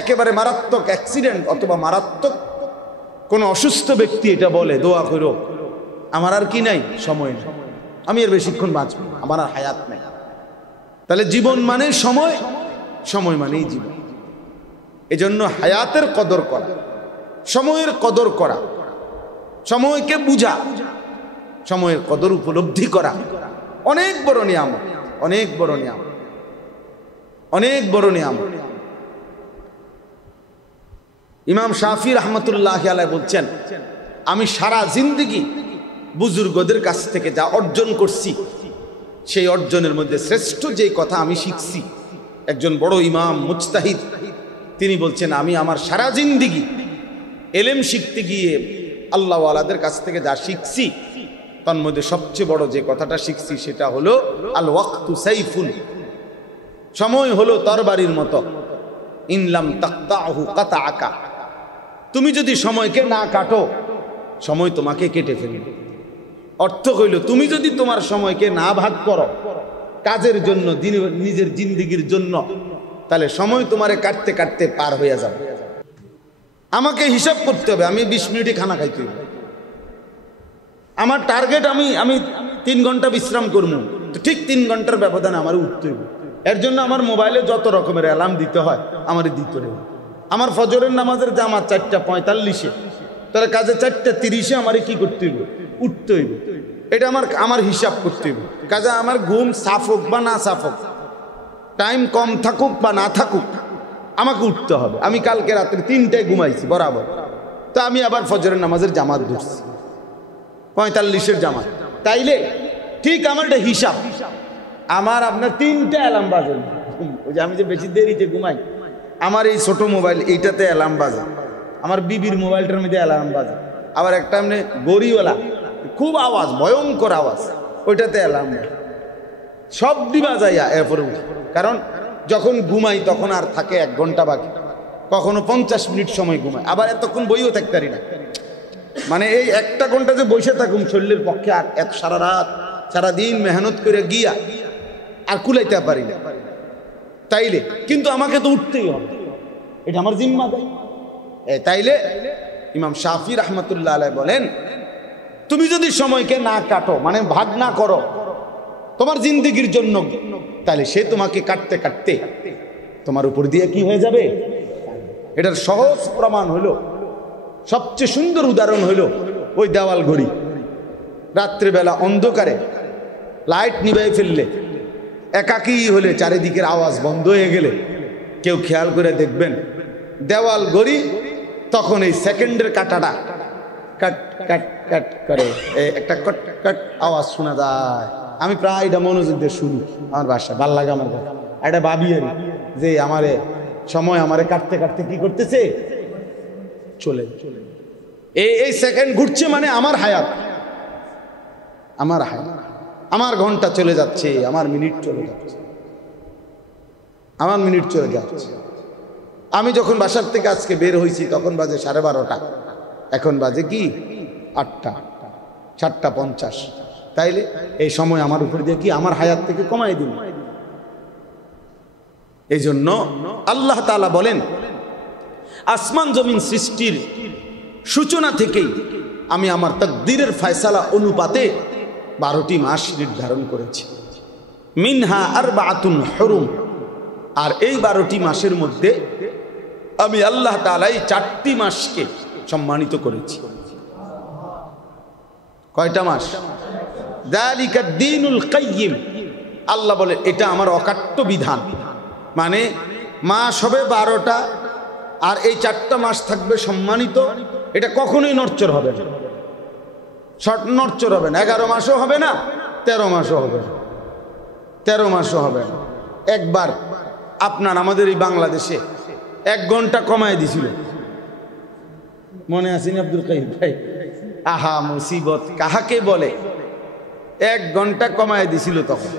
একেবারে মারাত্মক অ্যাক্সিডেন্ট অথবা মারাত্মক কোনো অসুস্থ ব্যক্তি এটা বলে দোয়া করো আমার আর কি নাই, সময় নেই, আমি আর বেশিক্ষণ বাঁচব, আমার আর হায়াত নেই। তাহলে জীবন মানে সময়, সময় মানেই জীবন। এজন্য হায়াতের কদর করা, সময়ের কদর করা, সময়কে বুঝা, সময়ের কদর উপলব্ধি করা অনেক বড় নিয়ামত, অনেক বড় নিয়ামত, অনেক বড় নিয়ামত। ইমাম শাফি রহমতুল্লাহ আলাইহি বলছেন, আমি সারা জিন্দেগি বুজুর্গদের কাছ থেকে যা অর্জন করছি, সেই অর্জনের মধ্যে শ্রেষ্ঠ যে কথা আমি শিখছি, একজন বড় ইমাম মুজতাহিদ তিনি বলছেন, আমি আমার সারা জিন্দেগি এলেম শিখতে গিয়ে আল্লাহওয়ালাদের কাছ থেকে যা শিখছি, তার মধ্যে সবচেয়ে বড় যে কথাটা শিখছি সেটা হলো আল ওয়াক্তু সাইফুন, সময় হলো তরবারির মতো, ইনলাম তাকতাহু কাতাআকা, তুমি যদি সময়কে না কাটো সময় তোমাকে কেটে ফেলবে। অর্থ হইল তুমি যদি তোমার সময়কে না ভাগ করো কাজের জন্য, নিজের জিন্দেগির জন্য, তাহলে সময় তোমারে কাটতে কাটতে পার হয়ে যাবে। আমাকে হিসাব করতে হবে, আমি 20 মিনিটে খানা খাইতে হবে, আমার টার্গেট আমি 3 ঘন্টা বিশ্রাম করবো, তো ঠিক 3 ঘন্টার ব্যবধানে আমার উঠতে হবে। এর জন্য আমার মোবাইলে যত রকমের অ্যালার্ম দিতে হয় আমার দিতে হবে। আমার ফজরের নামাজের জামাত 4:45-এ, তাহলে কাজে 4:30-এ আমার কি করতে হইব, উঠতে হইব। এটা আমার হিসাব করতে হইব। কাজে আমার ঘুম সাফ হোক বা না সাফ হোক, টাইম কম থাকুক বা না থাকুক, আমাকে উঠতে হবে। আমি কালকে রাত্রে 3টায় ঘুমাইছি বরাবর, তো আমি আবার ফজরের নামাজের জামাত ধরছি 45-এর জামাত, তাইলে ঠিক আমার এটা হিসাব। আমার আপনার 3টা অ্যালার্ম বাজে, ওই যে আমি যে বেশি দেরিতে ঘুমাই, আমার এই ছোট মোবাইল এইটাতে অ্যালার্ম বাজে, আমার বিবির মোবাইলটার মধ্যে অ্যালার্ম বাজে, আবার একটা এমনি গড়িওয়ালা খুব আওয়াজ, ভয়ঙ্কর আওয়াজ, ওইটাতে অ্যালার্ম বাজে, সব দিবা যাইয়া এরপরে উঠি। কারণ যখন ঘুমাই তখন আর থাকে 1 ঘন্টা বাকি, কখনো 50 মিনিট সময় ঘুমাই, আবার এতক্ষণ বইও থাকতে পারি না। মানে এই 1টা ঘন্টা যে বসে থাকুন শরীরের পক্ষে আর এত সারা রাত সারাদিন মেহনত করে গিয়া আর কুলাইতে পারি না। তাইলে কিন্তু আমাকে তো উঠতেই হবে, এটা আমার জিম্মাদারি। তাইলে ইমাম শাফি রহমতুল্লাহ আলাইহি বলেন, তুমি যদি সময়কে না কাটো, মানে ভাগ না করো তোমার জিন্দেগির জন্য, তাহলে সে তোমাকে কাটতে কাটতে তোমার উপর দিয়ে কি হয়ে যাবে। এটার সহজ প্রমাণ হলো, সবচেয়ে সুন্দর উদাহরণ হলো ওই দেওয়াল ঘড়ি। রাত্রিবেলা অন্ধকারে লাইট নিভাই ফেললে, একাকী হলে, চারিদিকের আওয়াজ বন্ধ হয়ে গেলে কেউ খেয়াল করে দেখবেন দেওয়াল ঘড়ি তখন এই সেকেন্ডের কাটাটা কাট কাট কাট করে একটা কট কট আওয়াজ শোনা যায়। আমি প্রায় এটা মনোযোগ দিয়ে শুনি, আমার বাসা ভাল লাগে, আমার এটা ভাবি আমি যে আমারে সময় আমারে কাটতে কাটতে কি করতেছে, চলে এই সেকেন্ড ঘুরছে, মানে আমার হায়াত, আমার হায়াত, আমার ঘন্টা চলে যাচ্ছে, আমার মিনিট চলে যাচ্ছে, আমার মিনিট চলে যাচ্ছে। আমি যখন বাসার থেকে আজকে বের হয়েছি তখন বাজে 12:30, এখন বাজে কি 8টা, 7:50। তাইলে এই সময় আমার উপর দিয়ে কি আমার হায়াত থেকে কমাই দিন। এই জন্য আল্লাহ তাআলা বলেন, আসমান জমিন সৃষ্টির সূচনা থেকেই আমি আমার তাকদীরের ফয়সালা অনুপাতে 12টি মাস নির্ধারণ করেছি। মিনহা আরবাআতুন হুরুম, আর এই 12টি মাসের মধ্যে আমি আল্লাহ তাআলা 4টি মাসকে সম্মানিত করেছি। কয়টা মাস? যালিকা দ্বীনুল কাইয়্যিম, আল্লাহ বলে এটা আমার অকাট্য বিধান, মানে মাস হবে 12টা, আর এই 4টা মাস থাকবে সম্মানিত। এটা কখনোই নড়চড় হবে না, শর্ট নড়চড় হবে না। 11 মাসও হবে না, 13 মাসও হবে না, 13 মাসও হবে না। একবার আপনার আমাদের এই বাংলাদেশে 1 ঘন্টা কমায় দিছিল, মনে আছেন আব্দুল কাইম ভাই? আহা মুসিবত কাহাকে বলে! 1 ঘন্টা কমায় দিছিল তখন।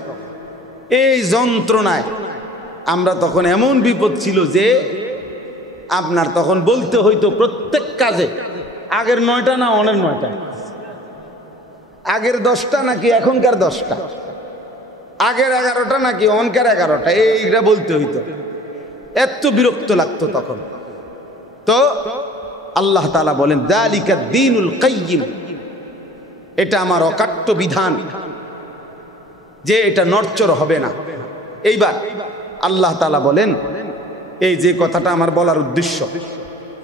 এই যন্ত্রণায় আমরা তখন এমন বিপদ ছিল যে আপনার তখন বলতে হইতো প্রত্যেক কাজে আগের 9টা না অনের 9টা, আগের 10টা নাকি এখনকার 10টা, আগের 11টা নাকি অনকার 11টা, এইটা বলতে হইতো। এত বিরক্ত লাগতো তখন। তো আল্লাহ তাআলা বলেন যালিকা দ্বীনুল কাইয়্যিম, এটা আমার অকাট্য বিধান যে এটা নড়চড় হবে না। এইবার আল্লাহ তাআলা বলেন, এই যে কথাটা আমার বলার উদ্দেশ্য,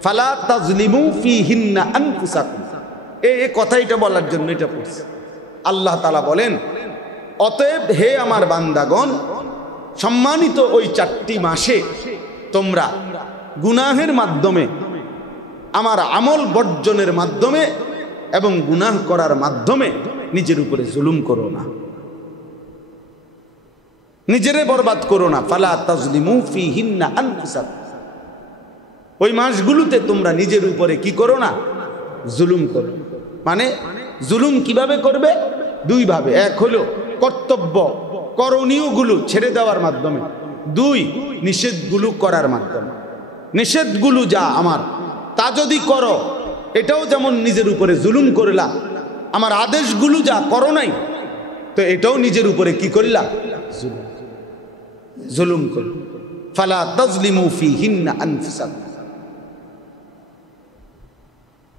ফালা তাজলিমু ফিহিন্না আনফুসাকুম, এই কথাটা বলার জন্য এটা পড়ছি। আল্লাহ তাআলা বলেন, অতএব হে আমার বান্দাগণ, সম্মানিত ওই 4টি মাসে তোমরা গুনাহের মাধ্যমে, আমার আমল বর্জনের মাধ্যমে এবং গুনাহ করার মাধ্যমে নিজের উপরে জুলুম করো না, নিজেরে বরবাদ করো না। ফালা তাজলিমু ফিহিন্না আনফুসাকুম, ওই মাসগুলোতে তোমরা নিজের উপরে কি করো না? জুলুম করো। মানে জুলুম কিভাবে করবে? 2 ভাবে। এক হলো কর্তব্য করণীয়গুলো ছেড়ে দেওয়ার মাধ্যমে, 2 নিষেধগুলো করার মাধ্যমে। নিষেধগুলো যা আমার, তা যদি করো, এটাও যেমন নিজের উপরে জুলুম করলা। আমার আদেশগুলো যা করো নাই, তো এটাও নিজের উপরে কি করলা? জুলুম করো। ফালা তাজলিমু ফিহিন্না আনফুসাকুম,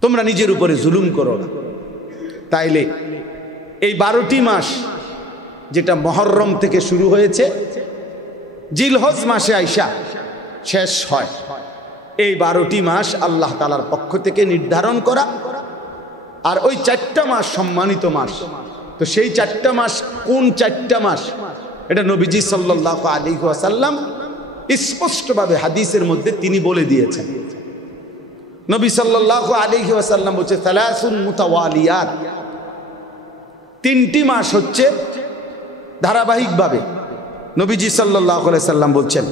তোমরা নিজের উপরে জুলুম করো না। তাইলে এই 12টি মাস, যেটা মুহররম থেকে শুরু হয়েছে, জিলহজ মাসে আইসা শেষ হয়, এই 12টি মাস আল্লাহ তাআলার পক্ষ থেকে নির্ধারণ করা। আর ওই 4টা মাস সম্মানিত মাস। তো সেই 4টা মাস কোন 4টা মাস? এটা নবীজি সাল্লাল্লাহু আলাইহি ওয়াসাল্লাম স্পষ্টভাবে হাদিসের মধ্যে তিনি বলে দিয়েছেন। নবী সাল্লাল্লাহু আলাইহি ওয়াসাল্লাম বলছে, সালাসুন মুতাওয়ালিয়াত, 3টি মাস হচ্ছে ধারাবাহিকভাবে। নবীজি সাল্লাল্লাহু আলাইহি ওয়াসাল্লাম বলছেন,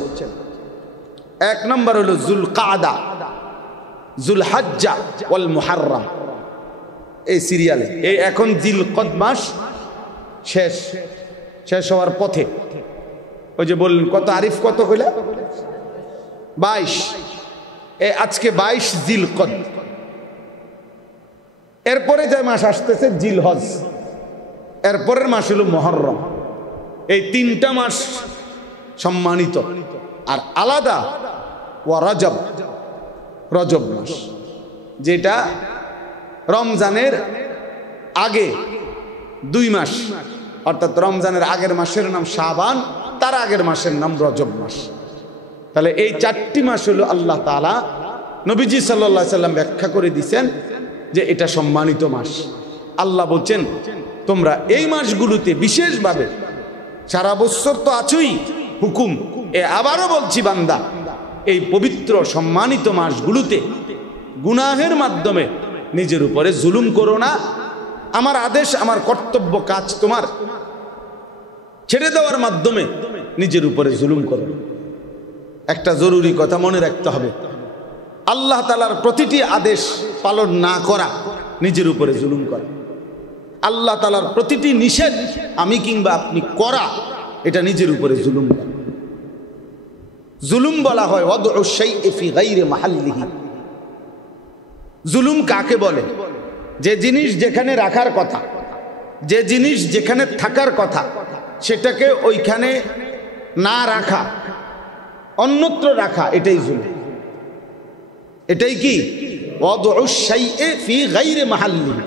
1 নম্বর হলো যুলকাদা, যুলহজ্জা ওয়াল মুহররম, এই সিরিয়ালে। এই এখন জিলকদ মাস শেষ হওয়ার পথে। ওই যে বললেন কত আরিফ, কত হইলে 22, আজকে 22 জিলকদ। এরপরে যে মাস আসতেছে জিলহজ, এরপরের মাস হলো মুহররম। এই 3টা মাস সম্মানিত। আর আলাদা ওয়া রজব মাস, যেটা রমজানের আগে 2 মাস, অর্থাৎ রমজানের আগের মাসের নাম শাবান, তার আগের মাসের নাম রজব মাস। তাহলে এই 4টি মাস হলো আল্লাহ তাআলা, নবীজি সাল্লাল্লাহু আলাইহি সাল্লাম ব্যাখ্যা করে দিয়েছেন যে এটা সম্মানিত মাস। আল্লাহ বলছেন তোমরা এই মাসগুলোতে বিশেষভাবে, সারা বছর তো আছোই হুকুম, আবারও বলছি বান্দা, এই পবিত্র সম্মানিত মাসগুলোতে গুনাহের মাধ্যমে নিজের উপরে জুলুম করো না। আমার আদেশ, আমার কর্তব্য কাজ তোমার ছেড়ে দেওয়ার মাধ্যমে নিজের উপরে জুলুম করো। একটা জরুরি কথা মনে রাখতে হবে, আল্লাহ তাআলার প্রতিটি আদেশ পালন না করা নিজের উপরে জুলুম করা। আল্লাহ তাআলার প্রতিটি নিষেধ আমি কিংবা আপনি করা, এটা নিজের উপরে জুলুম করা। জুলুম বলা হয় ওয়াদউ শাইই ফি গায়রি মাহাল্লিহি। জুলুম কাকে বলে? যে জিনিস যেখানে রাখার কথা, যে জিনিস যেখানে থাকার কথা, সেটাকে ওইখানে না রাখা, অন্যত্র রাখা, এটাই জুলুম। এটাই কি? ওয়াদউ শাইই ফি গায়রি মাহাল্লিহি,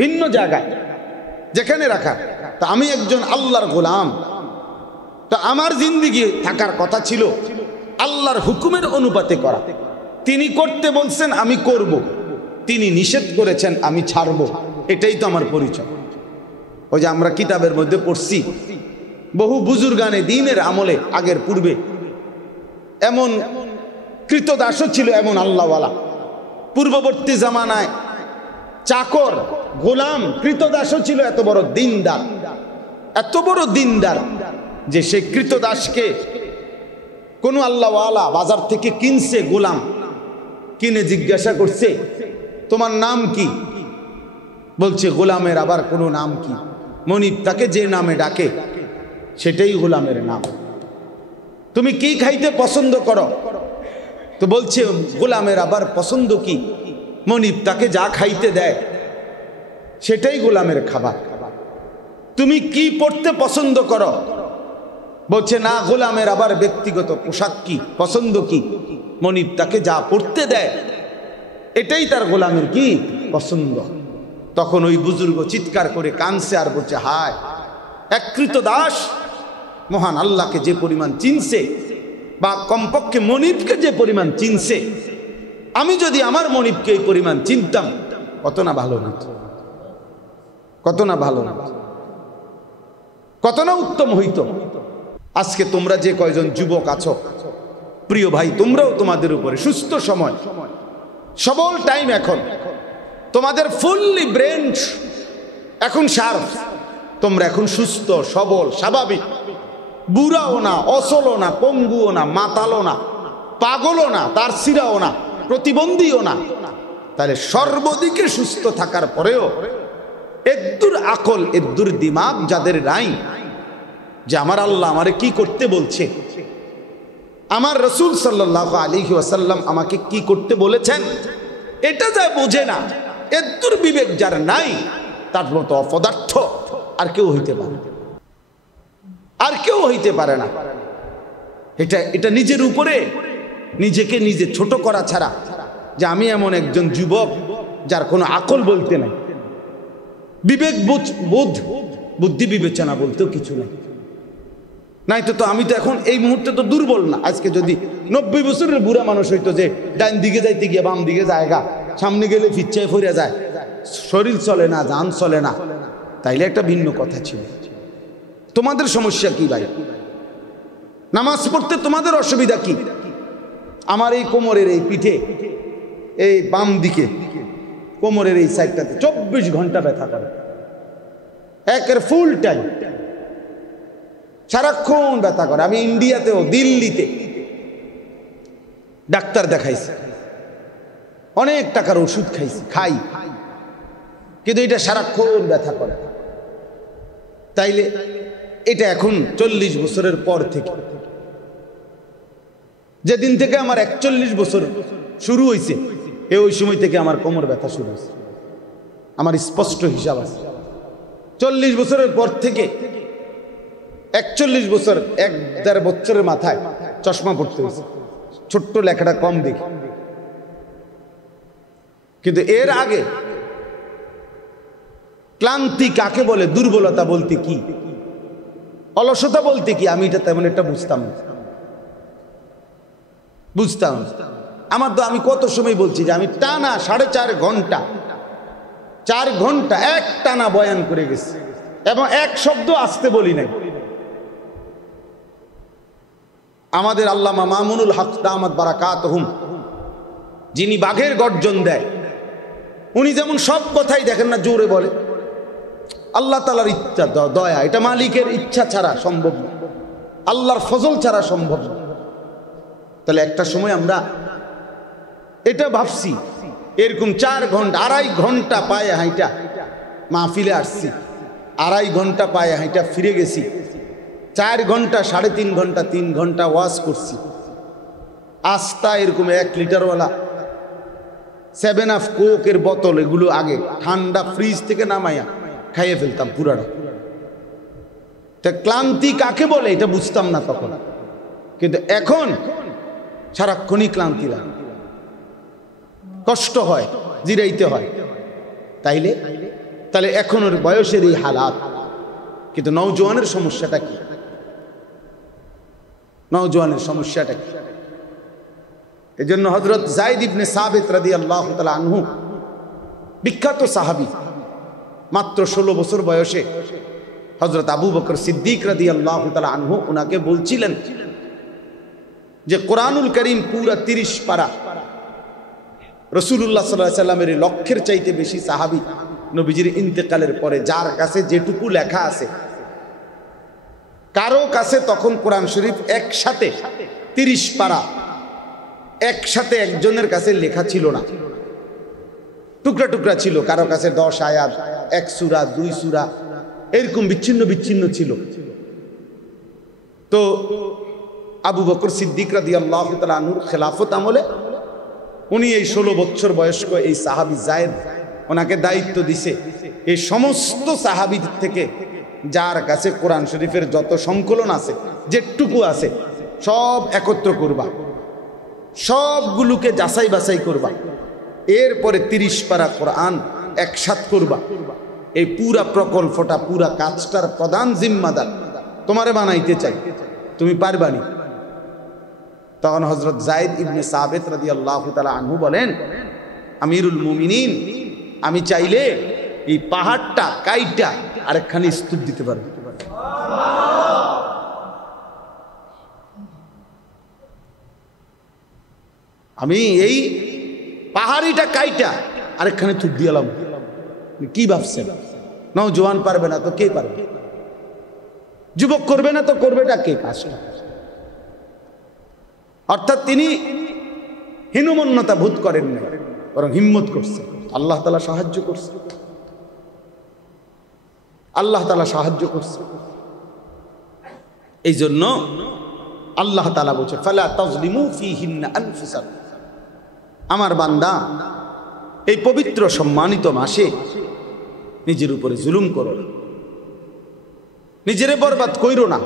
ভিন্ন জায়গায় যেখানে রাখা। তা আমি একজন আল্লাহর গোলাম, তো আমার জিন্দেগি থাকার কথা ছিল আল্লাহর হুকুমের অনুপাতে করা। তিনি করতে বলছেন আমি করব, তিনি নিষেধ করেছেন আমি ছাড়ব, এটাই তো আমার পরিচয়। ওই যে আমরা কিতাবের মধ্যে পড়ছি, বহু বুজুর্গানে দ্বীনের আমলে আগের পূর্বে এমন কৃতদাসও ছিল, এমন আল্লাহওয়ালা। পূর্ববর্তী জামানায় চাকর, গোলাম, কৃতদাসও ছিল এত বড় দিনদার, এত বড় দিনদার যে সে কৃতদাসকে কোনো আল্লাহওয়ালা বাজার থেকে কিনছে গোলাম, কিনে জিজ্ঞাসা করছে তোমার নাম কি? বলছে গোলামের আবার কোনো নাম কি? মনিব তাকে যে নামে ডাকে সেটাই গোলামের নাম। তুমি কি খাইতে পছন্দ করো? তো বলছে গোলামের আবার পছন্দ কি? মনিব তাকে যা খাইতে দেয় সেটাই গোলামের খাবার। তুমি কি পড়তে পছন্দ করো? বলছে না, গোলামের আবার ব্যক্তিগত পোশাক কি, পছন্দ কি? মনিব তাকে যা পড়তে দেয় এটাই তার গোলামের কি পছন্দ। তখন ওই বুজুর্গ চিৎকার করে কানছে আর বলছে, হায়, এক কৃতদাস মহান আল্লাহকে যে পরিমাণ চিনছে, বা কমপক্ষে মনিবকে যে পরিমাণ চিনছে, আমি যদি আমার মনিবকে এই পরিমাণ চিনতাম কত না ভালো হতো, কত না ভালো হতো, কত না উত্তম হইতো। আজকে তোমরা যে কয়জন যুবক আছো প্রিয় ভাই, তোমরাও তোমাদের উপরে সুস্থ সময়, সবল টাইম, এখন তোমাদের ফুললি ব্রেন এখন শার্প, তোমরা এখন সুস্থ সবল স্বাভাবিক, বুড়াও না, অসলও না, পঙ্গুও না, মাতালও না, পাগলও না, তার সিরাও না, প্রতিবন্ধীও না। তাহলে সর্বদিকে সুস্থ থাকার পরেও এদ্দুর আকল এদ্দুর দিমাগ যাদের নাই, যে আমার আল্লাহ আমারে কি করতে বলছে, আমার রসুল সাল্লাল্লাহু আলাইহি ওয়াসাল্লাম আমাকে কি করতে বলেছেন, এটা যা বোঝে না, এদ্দুর বিবেক যার নাই, তার মতো অপদার্থ আর কেউ হইতে পারে, আর কেউ হইতে পারে না। এটা নিজের উপরে নিজেকে নিজে ছোট করা ছাড়া, যে আমি এমন একজন যুবক যার কোনো আকল বলতে নাই, বিবেক বোধ বুদ্ধি বিবেচনা বলতেও কিছু নাই। নাই তো আমি তো এখন এই মুহূর্তে তো দুর্বল না। আজকে যদি 90 বছরের বুড়া মানুষ হইতো, যে ডাইন দিকে যাইতে গিয়ে বাম দিকে জায়গা, সামনে গেলে ফিচ্ছায় ফিরে যায়, শরীর চলে না, জান চলে না, তাইলে একটা ভিন্ন কথা ছিল। তোমাদের সমস্যা কি ভাই? নামাজ পড়তে তোমাদের অসুবিধা কি? আমার এই কোমরের এই পিঠে, এই বাম দিকে কোমরের এই সাইডটাতে 24 ঘন্টা ব্যথা করে, একের ফুল টাইম সারাক্ষণ ব্যথা করে। আমি ইন্ডিয়াতেও, দিল্লিতে ডাক্তার দেখাইছি, অনেক টাকার ওষুধ খাই, কিন্তু এটা সারাক্ষণ ব্যথা করে। তাইলে এটা এখন 40 বছরের পর থেকে, যেদিন থেকে আমার 41 বছর শুরু হয়েছে, ওই সময় থেকে আমার কোমর ব্যথা শুরু হয়েছে। আমার স্পষ্ট হিসাব আছে, 40 বছরের পর থেকে 41 বছর, 1-1.5 বছরের মাথায় চশমা পড়তে হয়েছে, ছোট্ট লেখাটা কম দেখি। কিন্তু এর আগে ক্লান্তি কাকে বলে, দুর্বলতা বলতে কি, অলসতা বলতে কি, আমি এটা তেমন একটা বুঝতাম না। আমার তো, আমি কত সময় বলছি যে আমি টানা 4.5 ঘন্টা 4 ঘন্টা এক টানা বয়ান করে গেছি, এবং এক শব্দ আসতে বলি নাই। আমাদের আল্লামা মামুনুল হক দামাত বারাকাতুহুম, যিনি বাঘের গর্জন দেয়, উনি যেমন সব কথাই দেখেন না জোরে বলে, আল্লাহ তাআলার ইচ্ছা, দয়া, এটা মালিকের ইচ্ছা ছাড়া সম্ভব না, আল্লাহর ফজল ছাড়া সম্ভব না। তাহলে একটা সময় আমরা এটা ভাবছি, এরকম 4 ঘন্টা 2.5 ঘন্টা পায়ে হাইটা মাহফিলে আসছি, 2.5 ঘন্টা পায়ে হাইটা ফিরে গেছি, 4 ঘন্টা 3.5 ঘন্টা 3 ঘন্টা ওয়াজ করছি। আস্তা এরকম 1 লিটারওয়ালা 7 আপ কোকের বোতল, এগুলো আগে ঠান্ডা ফ্রিজ থেকে নামাইয়া খাইয়ে ফেলতাম পুরাটা। তা ক্লান্তি কাকে বলে এটা বুঝতাম না তখন, কিন্তু এখন সারাক্ষণই ক্লান্তি লাগে, কষ্ট হয়, জিরাইতে হয়। তাহলে এখন ওর বয়সের এই হালাত, কিন্তু নওজোয়ানের সমস্যাটা কি? নওজোয়ানের সমস্যাটা কি? এই জন্য হযরত যায়েদ ইবনে সাবিত রাদিয়াল্লাহু তাআলা আনহু, বিখ্যাত সাহাবী, মাত্র 16 বছর বয়সে হযরত আবু বকর সিদ্দিক রাদিয়াল্লাহু তাআলা আনহু ওনাকে বলছিলেন যে কোরআনুল কারীম পুরা 30 পারা, রাসূলুল্লাহ সাল্লাল্লাহু আলাইহি সাল্লামের লক্ষের চাইতে বেশি সাহাবী নবীজির ইন্তেকালের পরে যার কাছে যেটুকু লেখা আছে, কারো কাছে তখন কোরআন শরীফ একসাথে 30 পারা একসাথে একজনের কাছে লেখা ছিল না, টুকরা টুকরা ছিল, কারো কাছে 10 আয়াত, 1 সূরা, 2 সূরা, এরকম বিচ্ছিন্ন বিচ্ছিন্ন ছিল। তো আবু বকর সিদ্দিক রাদিয়াল্লাহু তাআলা আনহুর খেলাফত আমলে উনি এই 16 বছর বয়স্ক এই সাহাবী যায়েদ, ওনাকে দায়িত্ব দিছে এই সমস্ত সাহাবীদের থেকে যার কাছে কোরআন শরীফের যত সংকলন আছে, যেটুকু আছে সব একত্র করবা, সবগুলোকে যাচাই বাছাই করবা, এরপরে 30 পারা কোরআন একসাথ করবা। এই পুরা প্রকল্পটা, পুরা কাজটার প্রধান জিম্মাদার তোমারে বানাইতে চাই, তুমি পারবানি। তখন হযরত যায়েদ ইবনে সাবিত রাদিয়াল্লাহু তাআলা আনহু বলেন, আমিরুল মুমিনিন, আমি চাইলে এই পাহাড়টা কাইটা আরেকখানি স্তূপ দিতে পারবো। আমি এই পাহাড়িটা কাইটা আরেকখানে থুপ দিলাম। কি ভাবছেন? নওজোয়ান পারবে না তো কে পারবে? যুবক করবে না তো করবেটা কে কাজটা? অর্থাৎ তিনি হীনমন্যতা বোধ করেন না, বরং হিম্মত করছে। আল্লাহ তাআলা সাহায্য করছে, আল্লাহ তাআলা সাহায্য করছে। এই জন্য আল্লাহ তাআলা বলছে, ফালা তাজলিমু ফীহিন্না আনফুসাকুম, আমার বান্দা এই পবিত্র সম্মানিত মাসে নিজের উপরে জুলুম করো না, নিজেরে বরবাদ কইরো না।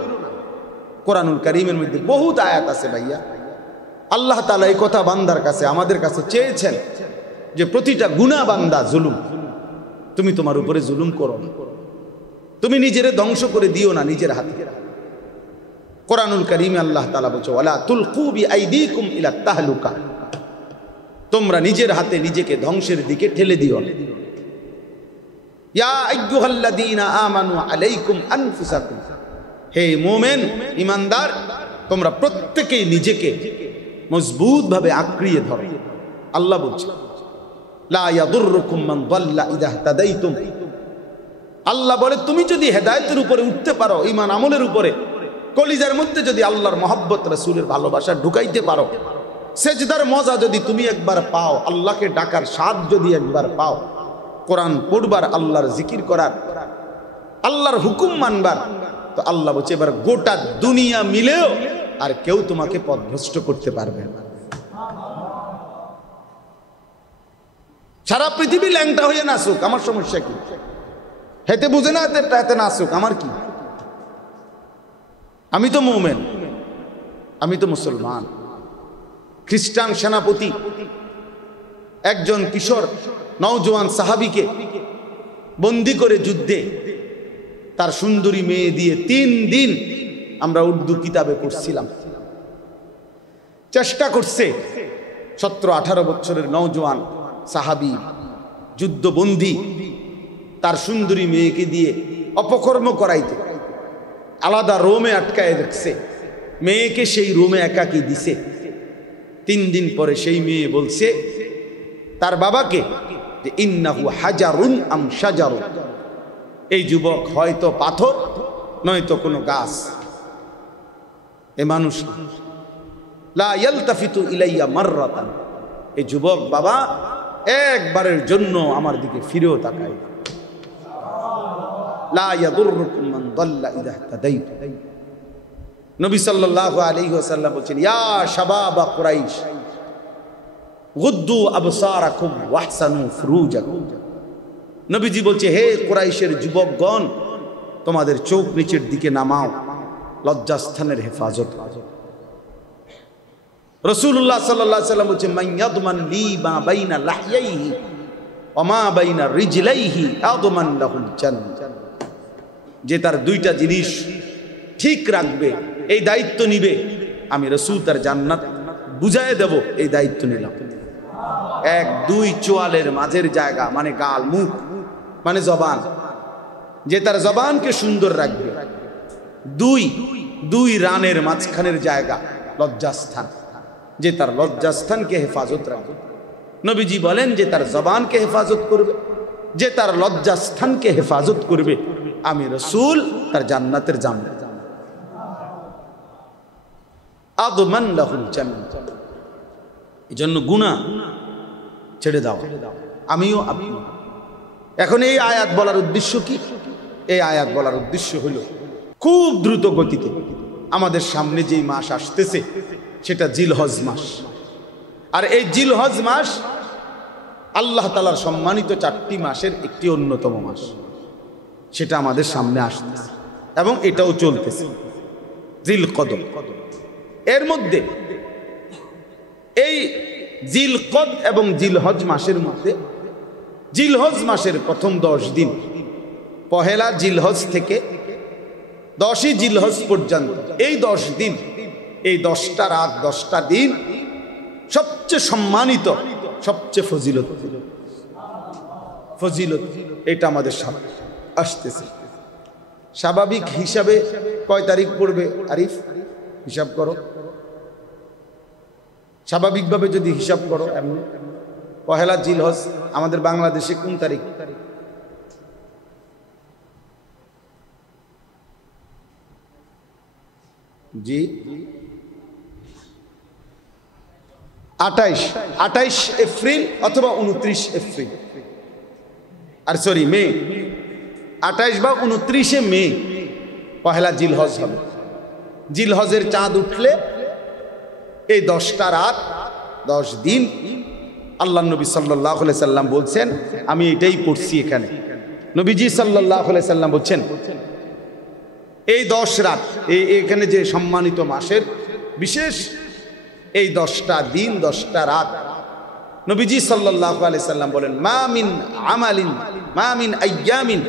কোরআনুল কারীমের মধ্যে বহুত আয়াত আছে ভাইয়া, আল্লাহ তাআলা এই কথা বান্দার কাছে, আমাদের কাছে চেয়েছেন যে প্রতিটা গুনাহ বান্দা জুলুম, তুমি তোমার উপরে জুলুম করো না, তুমি নিজেরে ধ্বংস করে দিও না নিজের হাতে। কোরআনুল কারীমে আল্লাহ তাআলা বলছে, ওয়ালা তুলকু বিআইদিকুম ইলা তাহলুকা, তোমরা নিজের হাতে নিজেকে ধ্বংসের দিকে ঠেলে দিও না। ইয়া আইয়ুহাল্লাযীনা আমানু আলাইকুম আনফুসাকুম, হে মুমিন ঈমানদার, তোমরা প্রত্যেকেই নিজেকে মজবুত ভাবে আঁকড়িয়ে ধরো। আল্লাহ বলছে, লা ইয়াদুররুকুম মান দাল্লা ইযা ইহতাদাইতুম, আল্লাহ বলে তুমি যদি হেদায়েতের উপরে উঠতে পারো, ঈমান আমলের উপরে, কলিজার মধ্যে যদি আল্লাহর মহব্বত, রাসূলের ভালোবাসা ঢুকাইতে পারো, সেজদার মজা যদি তুমি একবার পাও, আল্লাহকে ডাকার স্বাদ যদি একবার পাও, কোরআন পড়বার, আল্লাহর জিকির করার, আল্লাহর হুকুম মানবার, তো আল্লাহ বলছে এবার গোটা দুনিয়া মিলেও আর কেউ তোমাকে পথভ্রষ্ট করতে পারবে না। সারা পৃথিবী ল্যাংটা হয়ে নাচুক, আমার সমস্যা কি? হেতে বুঝে না, হেতে নাচুক, আমার কি? আমি তো মুমিন, আমি তো মুসলমান। খ্রিস্টান সেনাপতি একজন কিশোর নওজোয়ান সাহাবীকে বন্দী করে যুদ্ধে তার সুন্দরী মেয়ে দিয়ে 3 দিন আমরা উর্দু কিতাবে পড়ছিলাম। চেষ্টা করছে 17-18 বছরের নওজোয়ান সাহাবী যুদ্ধবন্দী তার সুন্দরী মেয়েকে দিয়ে অপকর্ম করাইতে, আলাদা রোমে আটকায় রাখছে, মেয়েকে সেই রোমে একাকী দিছে। 3 দিন পরে সেই মেয়ে বলছে তার বাবাকে যে ইন্নাহু হাজারুন আম শাজারুন, এই যুবক হয়তো পাথর নয়তো কোনো গাছ, এ মানুষ লা ইয়ালতাফিতু ইলাইয়া মাররাতান, এই যুবক বাবা একবারের জন্য আমার দিকে ফিরেও তাকায় না। লা ইয়াদুররুকুম মান দাল্লা ইযা ইহতাদাইতু, নবী সাল্লাল্লাহু আলাইহি ওয়াসাল্লাম বলেন, ইয়া শাবাবা কুরাইশ গুদ্দু আবসারাকুম ওয়াহসানু ফুরুজাকুম, নবীজি বলছে, হে কুরাইশের যুবকগণ, তোমাদের চোখ নিচের দিকে নামাও, লজ্জাস্থানের হেফাজত। রাসূলুল্লাহ সাল্লাল্লাহু আলাইহি ওয়াসাল্লাম বলছে, মান ইয়াদমান লি মা বাইনা লাহইহি ওয়া মা বাইনা রিজলাইহি আদমান লাহুল জান্নাহ, যে তার 2টা জিনিস ঠিক রাখবে, এই দায়িত্ব নিবে, আমি রাসূল তার জান্নাত বুঝায় দেব, এই দায়িত্ব নিলাম। 1, 2 চোয়ালের মাঝের জায়গা মানে গাল, মুখ মানে জবান, যে তার জবানকে সুন্দর রাখবে। 2 রানের মাঝখানের জায়গা লজ্জাস্থান, যে তার লজ্জাস্থানকে হেফাজত রাখবে। নবীজি বলেন, যে তার জবানকে হেফাজত করবে, যে তার লজ্জাস্থানকে হেফাজত করবে, আমি রাসূল তার জান্নাতের জামিন। আদমান লাহুল জান্নাহ। এজন্য গুনাহ ছেড়ে দাও, আমিও আপনি। এখন এই আয়াত বলার উদ্দেশ্য কি? এই আয়াত বলার উদ্দেশ্য হলো খুব দ্রুত গতিতে আমাদের সামনে যেই মাস আসতেছে সেটা জিলহজ মাস। আর এই জিলহজ মাস আল্লাহ তাআলার সম্মানিত 4টি মাসের একটি অন্যতম মাস। সেটা আমাদের সামনে আসতেছে এবং এটাও চলতেছে, জিলকদ। এর মধ্যে এই জিলকদ এবং জিলহজ মাসের মধ্যে জিলহজ মাসের প্রথম 10 দিন, পহেলা জিলহজ থেকে 10ই জিলহজ পর্যন্ত, এই 10 দিন, এই 10টা রাত 10টা দিন সবচেয়ে সম্মানিত, সবচেয়ে ফজিলত এটা আমাদের সামনে আসতেছে। স্বাভাবিক হিসাবে কয় তারিখ পড়বে আরিফ? হিসাব করো, স্বাভাবিকভাবে যদি হিসাব করো, এমনি পহেলা জিলহজ আমাদের বাংলাদেশে কোন তারিখ? জি 28 এপ্রিল অথবা 29 এপ্রিল, আর সরি মে, 28 বা 29 মে পহেলা জিলহজ হবে। জিলহজের চাঁদ উঠলে এই 10টা রাত 10 দিন আল্লাহ নবী সাল্লাল্লাহু আলাইহি সাল্লাম বলছেন, আমি এটাই পড়ছি এখানে, নবীজি সাল্লাল্লাহু আলাইহি সাল্লাম বলছেন এই 10 রাত, এখানে যে সম্মানিত মাসের বিশেষ এই 10টা দিন 10টা রাত, নবীজি সাল্লাল্লাহু আলাইহি সাল্লাম বলেন, মা মিন আইয়ামিন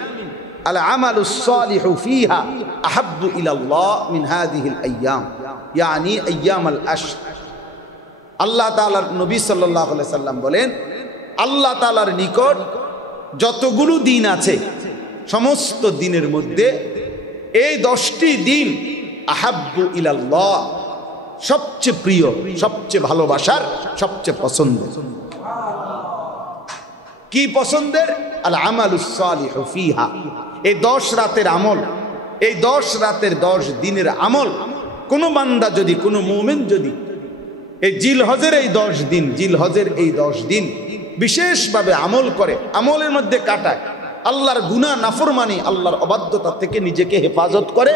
আল আমালুস সালিহু ফিহা আহাব্বু ইলাল্লাহ মিন হাযিহিল আইয়াম, ইয়ানি আইয়ামাল আশর। আল্লাহ তাআলার নবী সাল্লাল্লাহু আলাইহি সাল্লাম বলেন, আল্লাহ তাআলার নিকট যতগুলো দিন আছে সমস্ত দিনের মধ্যে এই 10টি দিন আহাব্বু ইলাল্লাহ, সবচেয়ে প্রিয়, সবচেয়ে ভালোবাসার, সবচেয়ে পছন্দের। কি পছন্দের? আল আমালুস সালিহু ফিহা, এই 10 রাতের আমল, এই 10 রাতের 10 দিনের আমল কোন বান্দা যদি, কোন মুমিন যদি এই জিলহজের এই 10 দিন, জিলহজের এই 10 দিন বিশেষভাবে আমল করে, আমলের মধ্যে কাটায়, আল্লাহর গুনাহ নাফরমানি, আল্লাহর অবাধ্যতা থেকে নিজেকে হেফাজত করে,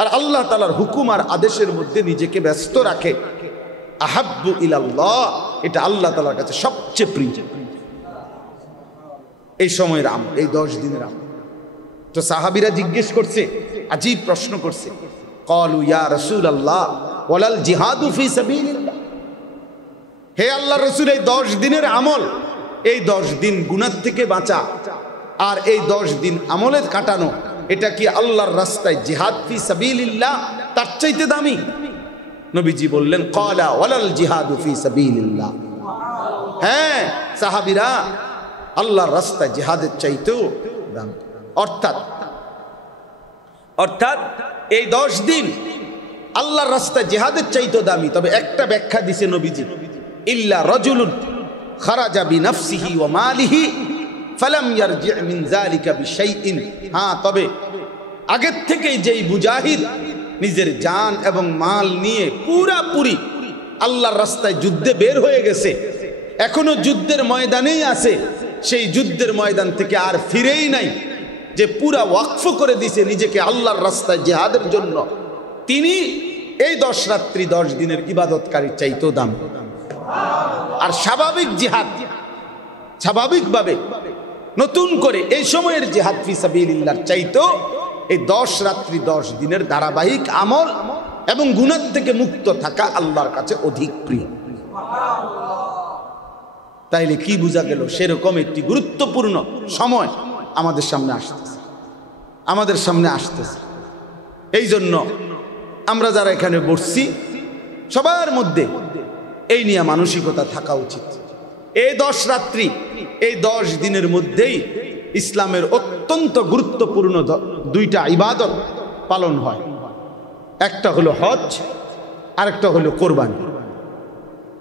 আর আল্লাহ তাআলার হুকুম আর আদেশের মধ্যে নিজেকে ব্যস্ত রাখে, আহাব্বু ইলাল্লাহ, এটা আল্লাহ তাআলার কাছে সবচেয়ে প্রিয় এই সময়ের আমল, এই 10 দিনের আমল। তো সাহাবীরা জিজ্ঞেস করছে, আজীব প্রশ্ন করছে, ক্বালু ইয়া রাসূলুল্লাহ ওয়ালাল জিহাদু ফি সাবিলিল্লাহ, হে আল্লাহর রাসূল, এই 10 দিনের আমল, এই 10 দিন গুনাহ থেকে বাঁচা আর এই 10 দিন আমলে কাটানো, এটা কি আল্লাহর রাস্তায় জিহাদ ফি সাবিলিল্লাহ তার চাইতে দামি? নবীজি বললেন, ক্বালা ওয়ালাল জিহাদু ফি সাবিলিল্লাহ, হ্যাঁ সাহাবীরা, আল্লাহর রাস্তায় জিহাদের চাইতেও দামি। অর্থাৎ এই 10 দিন আল্লাহর রাস্তায় জিহাদের চাইতেও দামি। তবে একটা ব্যাখ্যা দিছে নবীজি, ইল্লা রাজুলুন খারাজা বিনাফসিহি ওয়া মালিহি ফালাম ইয়ারজি মিন যালিকা বিশাইইন, হ্যাঁ তবে আগের থেকেই যেই মুজাহিদ নিজের জান এবং মাল নিয়ে পুরাপুরি আল্লাহর রাস্তায় যুদ্ধে বের হয়ে গেছে, এখনো যুদ্ধের ময়দানেই আছে, সেই যুদ্ধের ময়দান থেকে আর ফিরেই নাই, যে পুরা ওয়াকফ করে দিছে নিজেকে আল্লাহর রাস্তায় জিহাদের জন্য, তিনি এই 10 রাত্রি 10 দিনের ইবাদতকারীর চাইতেও দামি। আর স্বাভাবিক জিহাদ, স্বাভাবিকভাবে নতুন করে এই সময়ের জিহাদ ফি সাবিলিল্লাহর চাইতেও এই 10 রাত্রি 10 দিনের ধারাবাহিক আমল এবং গুনাহ থেকে মুক্ত থাকা আল্লাহর কাছে অধিক প্রিয়। তাইলে কি বোঝা গেল? সেরকম একটি গুরুত্বপূর্ণ সময় আমাদের সামনে আসতেছে, আমাদের সামনে আসতেছে। এই জন্য আমরা যারা এখানে বসছি সবার মধ্যে এই নিয়ে মানসিকতা থাকা উচিত। এই 10 রাত্রি, এই 10 দিনের মধ্যেই ইসলামের অত্যন্ত গুরুত্বপূর্ণ 2টা ইবাদত পালন হয়। একটা হলো হজ, আরেকটা হলো কোরবানি।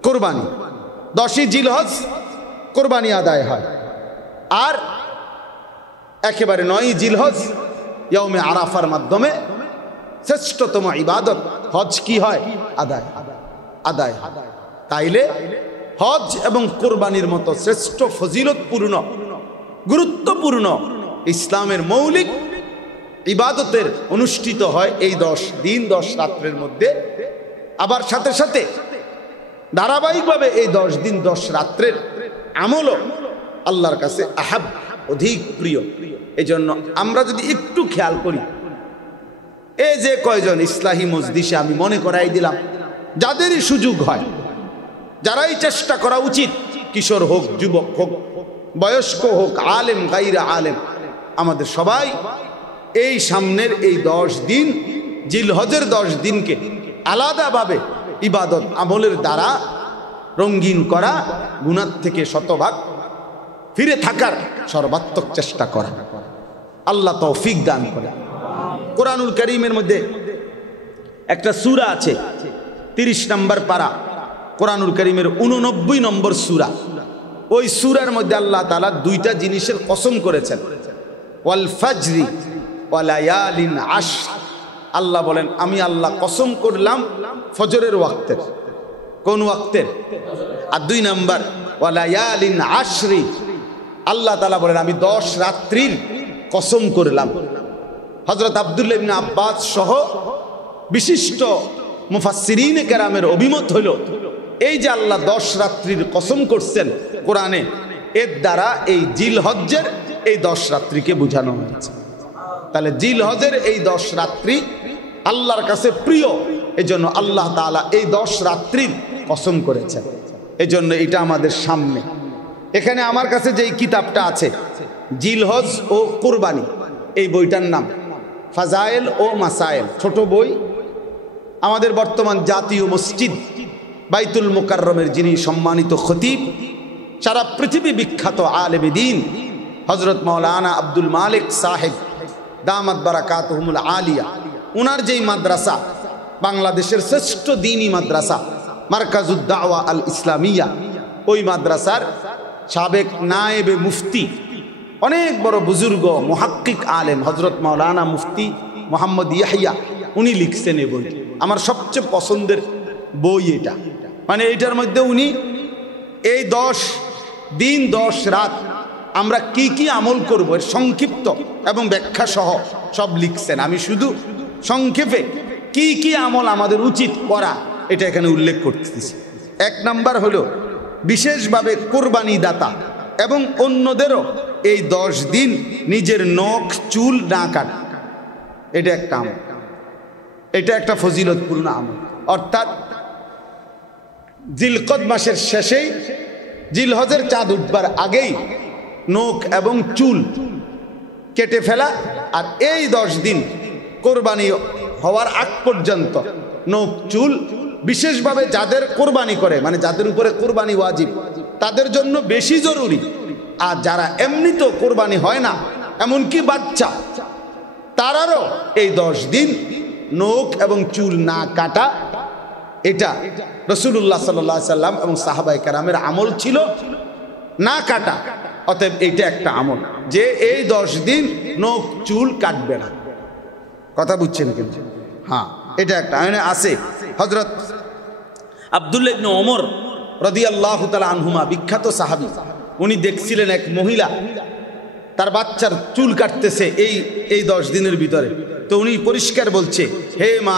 কোরবানি 10ই জিলহজ কোরবানি আদায় হয়, আর একেবারে 9ই জিলহজ ইয়াউমে আরাফার মাধ্যমে শ্রেষ্ঠতম ইবাদত হজ কি হয়? আদায় আদায়। তাইলে হজ এবং কোরবানির মতো শ্রেষ্ঠ ফজিলতপূর্ণ গুরুত্বপূর্ণ ইসলামের মৌলিক ইবাদতের অনুষ্ঠিত হয় এই 10 দিন 10 রাত্রের মধ্যে। আবার সাথে সাথে ধারাবাহিকভাবে এই 10 দিন 10 রাত্রের আমলও আল্লাহর কাছে আহাব, অধিক প্রিয়। এই জন্য আমরা যদি একটু খেয়াল করি, এই যে কয়জন ইসলাহি মজলিসে আমি মনে করাই দিলাম, যাদেরই সুযোগ হয়, যারাই চেষ্টা করা উচিত, কিশোর হোক, যুবক হোক, বয়স্ক হোক, আলেম গাইরা আলেম, আমাদের সবাই এই সামনের এই 10 দিন জিলহজের 10 দিনকে আলাদাভাবে ইবাদত আমলের দ্বারা রঙিন করা, গুনাহ থেকে শতভাগ ফিরে থাকার সর্বাত্মক চেষ্টা করা। আল্লাহ তৌফিক দান করে। কোরআনুল কারীমের মধ্যে একটা সূরা আছে, 30 নম্বর পারা, কোরআনুল কারীমের 89 নম্বর সূরা। ওই সূরার মধ্যে আল্লাহ তাআলা 2টা জিনিসের কসম করেছেন, ওয়াল ফাজরি ওয়া লায়ালিন আশর। আল্লাহ বলেন, আমি আল্লাহ কসম করলাম ফজরের ওয়াক্তের। কোন ওয়াক্তের? আর 2 নম্বর ওয়া লায়ালিন আশরি, আল্লাহ তাআলা বলেন আমি 10 রাত্রির কসম করলাম। হযরত আব্দুল্লাহ ইবনে আব্বাস সহ বিশিষ্ট মুফাসসিরিনে কেরামের অভিমত হইল, এই যে আল্লাহ 10 রাত্রির কসম করছেন কোরআনে, এর দ্বারা এই জিলহজ্জের এই 10 রাত্রিকে বোঝানো হয়েছে। তাহলে জিলহজের এই 10 রাত্রি আল্লাহর কাছে প্রিয়, এজন্য আল্লাহ তাআলা এই 10 রাত্রির কসম করেছেন। এজন্য এটা আমাদের সামনে। এখানে আমার কাছে যেই কিতাবটা আছে, জিলহজ ও কুরবানি, এই বইটার নাম ফাজায়েল ও মাসায়েল, ছোট বই। আমাদের বর্তমান জাতীয় মসজিদ বাইতুল মুকাররমের যিনি সম্মানিত খতিব, সারা পৃথিবী বিখ্যাত আলেম দ্বীন হযরত মাওলানা আব্দুল মালিক সাহেব দামাত বারাকাতুহুমুল আলিয়া, উনার যেই মাদ্রাসা, বাংলাদেশের শ্রেষ্ঠ দ্বীনি মাদ্রাসা মারকাজুদ দাওয়া আল ইসলামিয়া, ওই মাদ্রাসার সাবেক নায়েবে মুফতি, অনেক বড় বুজুর্গ মুহাক্কিক আলেম হযরত মাওলানা মুফতি মোহাম্মদ ইয়াহিয়া, উনি লিখছেন এই বই। আমার সবচেয়ে পছন্দের বই এটা। মানে এটার মধ্যে উনি এই 10 দিন 10 রাত আমরা কি কি আমল করব এর সংক্ষিপ্ত এবং ব্যাখ্যা সহ সব লিখছেন। আমি শুধু সংক্ষেপে কি কি আমল আমাদের উচিত করা এটা এখানে উল্লেখ করতেছি। 1 নাম্বার হলো বিশেষভাবে কোরবানি দাতা এবং অন্যদেরও এই 10 দিন নিজের নখ চুল না কাটা। এটা একটা আমল, এটা একটা ফজিলতপূর্ণ আমল। অর্থাৎ জিলকদ মাসের শেষেই, জিলহজের চাঁদ উঠবার আগেই নখ এবং চুল কেটে ফেলা, আর এই 10 দিন কোরবানি হওয়ার আগ পর্যন্ত নখ চুল, বিশেষভাবে যাদের কোরবানি করে, মানে যাদের উপরে কোরবানি ওয়াজিব, তাদের জন্য বেশি জরুরি। আর যারা এমনিতেও কোরবানি হয় না, এমনকি বাচ্চা, তারারও এই 10 দিন নখ এবং চুল না কাটা, এটা রাসূলুল্লাহ সাল্লাল্লাহু আলাইহি সাল্লাম এবং সাহাবায়ে কেরামের আমল ছিল, না কাটা। অতএব এইটা একটা আমল যে এই 10 দিন নখ চুল কাটবে না। কথা বুঝছেন কিন্তু? হ্যাঁ, এটা একটা আছে। হযরত আব্দুল্লাহ ইবনে ওমর রাদিয়াল্লাহু তাআলা আনহুমা, বিখ্যাত সাহাবী, উনি দেখছিলেন এক মহিলা তার বাচ্চার চুল কাটতেছে এই 10 দিনের ভিতরে। তো উনি পরিষ্কার বলছে, হে মা,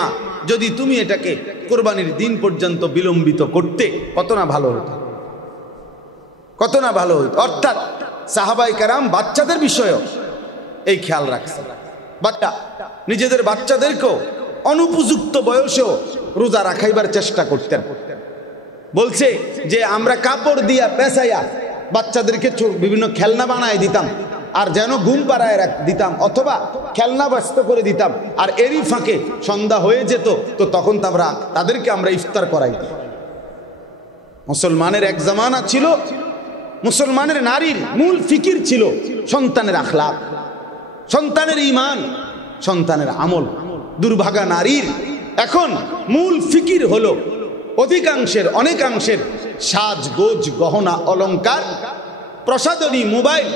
যদি তুমি এটাকে কোরবানির দিন পর্যন্ত বিলম্বিত করতে, কত না ভালো হতো, কত না ভালো হতো। অর্থাৎ সাহাবায়ে কেরাম বাচ্চাদের বিষয়েও এই খেয়াল রাখছে। বাচ্চা নিজেদের বাচ্চাদেরকেও অনুপযুক্ত বয়সেও রোজা রাখাইবার চেষ্টা করতেন। বলছে যে আমরা কাপড় দিয়া পেঁচাইয়া বাচ্চাদেরকে বিভিন্ন খেলনা বানায় দিতাম, আর যেন ঘুম পাড়ায় দিতাম, অথবা খেলনা ব্যস্ত করে দিতাম, আর এরই ফাঁকে সন্ধ্যা হয়ে যেত, তো তখন তাদেরকে আমরা ইফতার করাইতাম। মুসলমানের এক জামানা ছিল, মুসলমানের নারীর মূল ফিকির ছিল সন্তানের আখলাক, সন্তানের ঈমান, সন্তানের আমল। দুর্ভাগা নারীর এখন মূল ফিকির হলো অনেকাংশের সাজগোজ, গহনা অলংকার, প্রসাধনী, মোবাইল,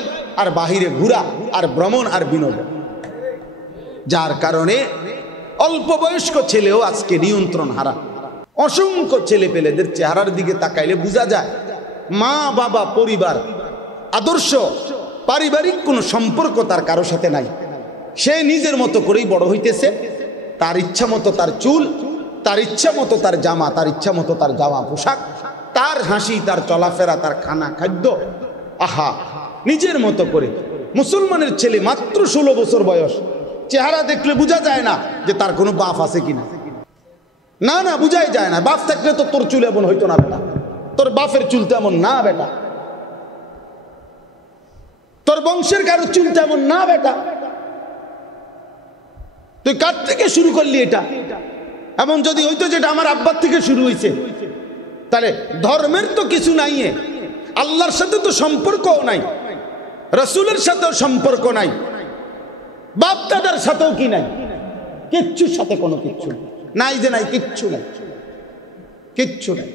আর বাহিরে ঘোরা, আর ভ্রমণ, আর বিনোদন। যার কারণে অল্প বয়স্ক ছেলেও আজকে নিয়ন্ত্রণ হারা। অসংখ্য ছেলে পেলেদের চেহারার দিকে তাকাইলে বোঝা যায় মা বাবা পরিবার আদর্শ পারিবারিক কোনো সম্পর্ক তার কারো সাথে নাই। সে নিজের মতো করেই বড় হইতেছে, তার ইচ্ছা মতো তার চুল, তার ইচ্ছা মতো তার জামা, তার ইচ্ছা মতো তার জামা পোশাক, তার হাসি, তার চলাফেরা, তার খানা খাদ্য, আহা নিজের মতো করে। মুসলমানের ছেলে মাত্র 16 বছর বয়স, চেহারা দেখলে বোঝা যায় না যে তার কোনো বাপ আছে কিনা। না না, বুঝাই যায় না। বাপ থাকলে তো তোর চুল এমন হইতো না বেটা, তোর বাপের চুল তেমন না বেটা, তোর বংশের কারো চুল তেমন না বেটা, তুই কার থেকে শুরু করলি এটা? এমন যদি হইতো যেটা আমার আব্বার থেকে শুরু হয়েছে, তাহলে ধর্মের তো কিছু নাই, আল্লাহর সাথে তো সম্পর্কও নাই, রসুলের সাথেও সম্পর্ক নাই, বাপ দাদার সাথেও কি নাই, কিচ্ছুর সাথে কোনো কিচ্ছু নাই, যে নাই কিচ্ছু নাই, কিচ্ছু নাই।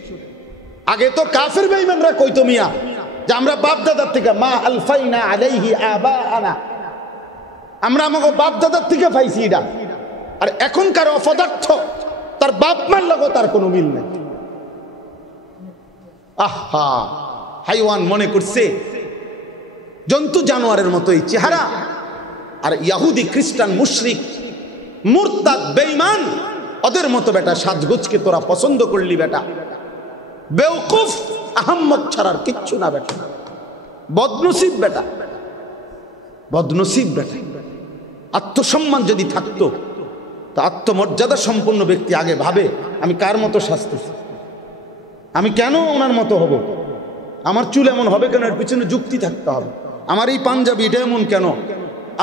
আগে তো কাফের বেঈমানরা কইতো মিয়া যে আমরা বাপ দাদার থেকে মা আলফাইনা আলাইহি আবাআনা, আমরা আমাকে বাপ দাদার থেকে পাইছি এটা। আর এখনকার অপদার্থ তার বাপ মার লগো তার কোনো মিল নেই। আহা, হাইওয়ান মনে করছে জন্তু জানোয়ারের মতো এই চেহারা। আর ইহুদি খ্রিস্টান মুশরিক মুরতাদ বেঈমান ওদের মতো বেটা সাজগোজকে তোরা পছন্দ করলি বেটা, বেওকুফ আহম্মক ছাড়ার কিচ্ছু না বেটা, বদনসিব বেটা, বদনসিব বেটা। আত্মসম্মান যদি থাকতো তো আত্মমর্যাদা সম্পন্ন ব্যক্তি আগে ভাবে আমি কার মতো সাজতেছি, আমি কেন ওনার মতো হব, আমার চুল এমন হবে কেন, এর পিছনে যুক্তি থাকতে হবে, আমার এই পাঞ্জাবি এটা এমন কেন,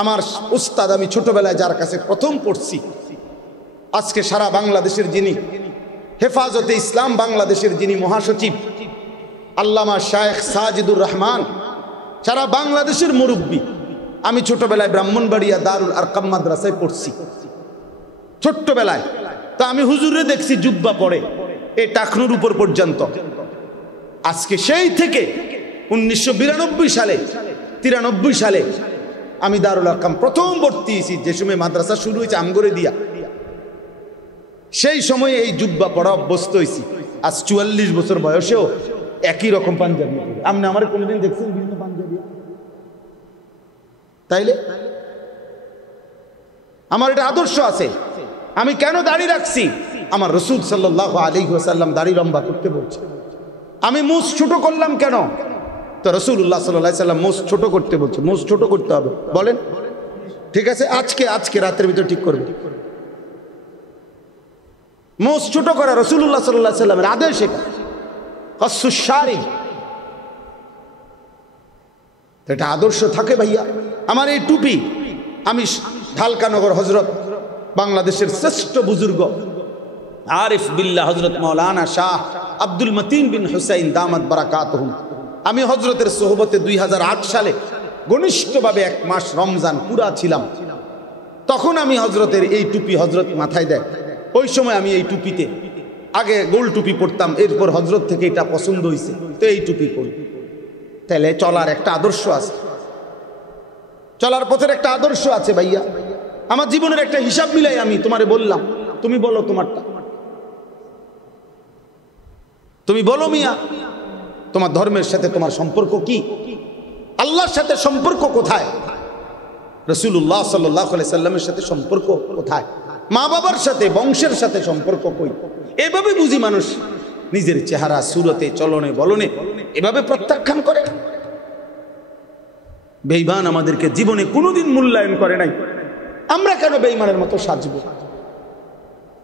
আমার উস্তাদ আমি ছোটবেলায় যার কাছে প্রথম পড়ছি, আজকে সারা বাংলাদেশের যিনি হেফাজতে ইসলাম বাংলাদেশের যিনি মহাসচিব আল্লামা শায়েখ সাজিদুর রহমান, সারা বাংলাদেশের মুরব্বী। আমি ছোটবেলায় ব্রাহ্মণবাড়িয়া দারুল আরকাম মাদ্রাসায় পড়ছি ছোট্টবেলায়, তা আমি হুজুরে দেখছি জুব্বা পরে এই টাকনুর উপর পর্যন্ত। আজকে সেই থেকে 1992 সালে 93 সালে আমি দারুল আরকাম প্রথম ভর্তি হয়েছি, যে সময় মাদ্রাসা শুরু হয়েছে আমগরে দিয়া, সেই সময়ে এই জুব্বা পড়া অভ্যস্ত হয়েছি। আজ 44 বছর বয়সেও একই রকম পাঞ্জাবি। আপনি আমার কোনদিন দেখছেন বিভিন্ন পাঞ্জাবি? তাইলে আমার এটা আদর্শ আছে। আমি কেন দাড়ি রাখছি? আমার রাসূল সাল্লাল্লাহু আলাইহি ওয়াসাল্লাম দাড়ি লম্বা করতে বলছে। আমি মুছ ছোট করলাম কেন? তো রাসূলুল্লাহ সাল্লাল্লাহু আলাইহি ওয়াসাল্লাম মুছ ছোট করতে বলছে, মুছ ছোট করতে হবে। বলেন ঠিক আছে, আজকে রাতের ভিতর ঠিক করবে। মুছ ছোট করা রাসূলুল্লাহ সাল্লাল্লাহু আলাইহি ওয়াসাল্লামের আদেশ, এটা কাসসুশ শারিব। এটা আদর্শ থাকে ভাইয়া। আমার এই টুপি আমি ঢালকানগর হযরত বাংলাদেশের শ্রেষ্ঠ বুজুর্গ আরিফ বিল্লাহ হযরত মাওলানা শাহ আব্দুল মতিন বিন হুসাইন দামাত বারাকাতুহুম, আমি হযরতের সোহবতে 2008 সালে ঘনিষ্ঠভাবে 1 মাস রমজান পুরা ছিলাম। তখন আমি হযরতের এই টুপি হযরত মাথায় দেয়। ওই সময় আমি এই টুপিতে আগে গোল টুপি পরতাম, এরপর হযরত থেকে এটা পছন্দ হয়েছে তো এই টুপি পরি। তাহলে চলার একটা আদর্শ আছে, চলার পথের একটা আদর্শ আছে ভাইয়া। আমার জীবনের একটা হিসাব মিলাই আমি তোমারে বললাম, তুমি বলো তোমারটা, তুমি বলো মিয়া তোমার ধর্মের সাথে তোমার সম্পর্ক কি, আল্লাহর সাথে সম্পর্ক কোথায়, রাসূলুল্লাহ সাল্লাল্লাহু আলাইহি সাল্লামের সাথে সম্পর্ক কোথায়, মা বাবার সাথে বংশের সাথে সম্পর্ক কই। এভাবে বুঝি মানুষ নিজের চেহারা সুরতে চলনে বলনে এভাবে প্রত্যাখ্যান করে। বেঈমান আমাদেরকে জীবনে কোনোদিন মূল্যায়ন করে নাই, আমরা কেন বেঈমানের মতো সাজবো?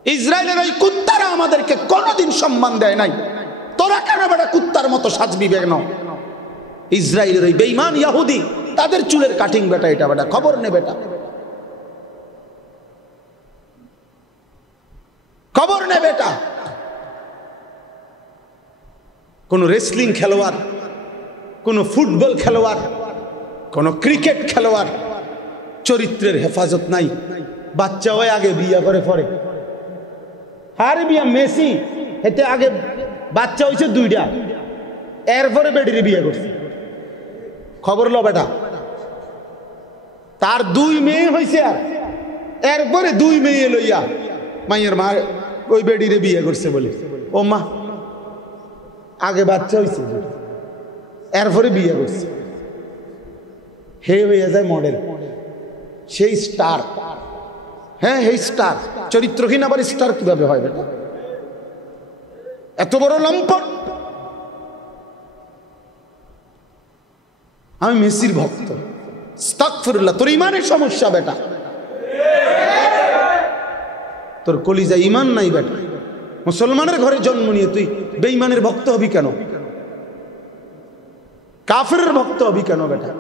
ইসরায়েলের ওই কুত্তারা আমাদেরকে কোনোদিন সম্মান দেয় নাই, তোরা কেন বেটা কুত্তার মতো সাজবি কেন? ইসরায়েলের ওই বেঈমান ইহুদি তাদের চুলের কাটিং বেটা, এটা বেটা খবর নে বেটা, খবর নে বেটা। কোন রেসলিং খেলোয়াড়, কোন ফুটবল খেলোয়াড়, কোন ক্রিকেট খেলোয়াড় চরিত্রের হেফাজত নাই, বাচ্চা হয়ে আগে বিয়ে করে পরে। আরে বিয়া মেসি হেতে আগে বাচ্চা হয়েছে 2টা, এরপরে বেডিরে বিয়ে করছে। খবর লো বেটা, তার 2 মেয়ে হয়েছে, আর এরপরে 2 মেয়ে লইয়া মাইয়ের মা ওই বেডিরে বিয়ে করছে বলে, ও মা আগে বাচ্চা হয়েছে এরপরে বিয়ে করছে, হে হয়ে যায় মডেল, সেই স্টার। হ্যাঁ হে স্টার, চরিত্রহীন আবার স্টার কিভাবে হয় বেটা? এত বড় লম্পট। আমি মেসির ভক্ত, আস্তাগফিরুল্লাহ। তোর ইমানের সমস্যা বেটা, তোর কলিজা ইমান নাই বেটা। মুসলমানের ঘরে জন্ম নিয়ে তুই বেঈমানের ভক্ত হবি কেন? কাফেরের ভক্ত হবি কেন বেটা?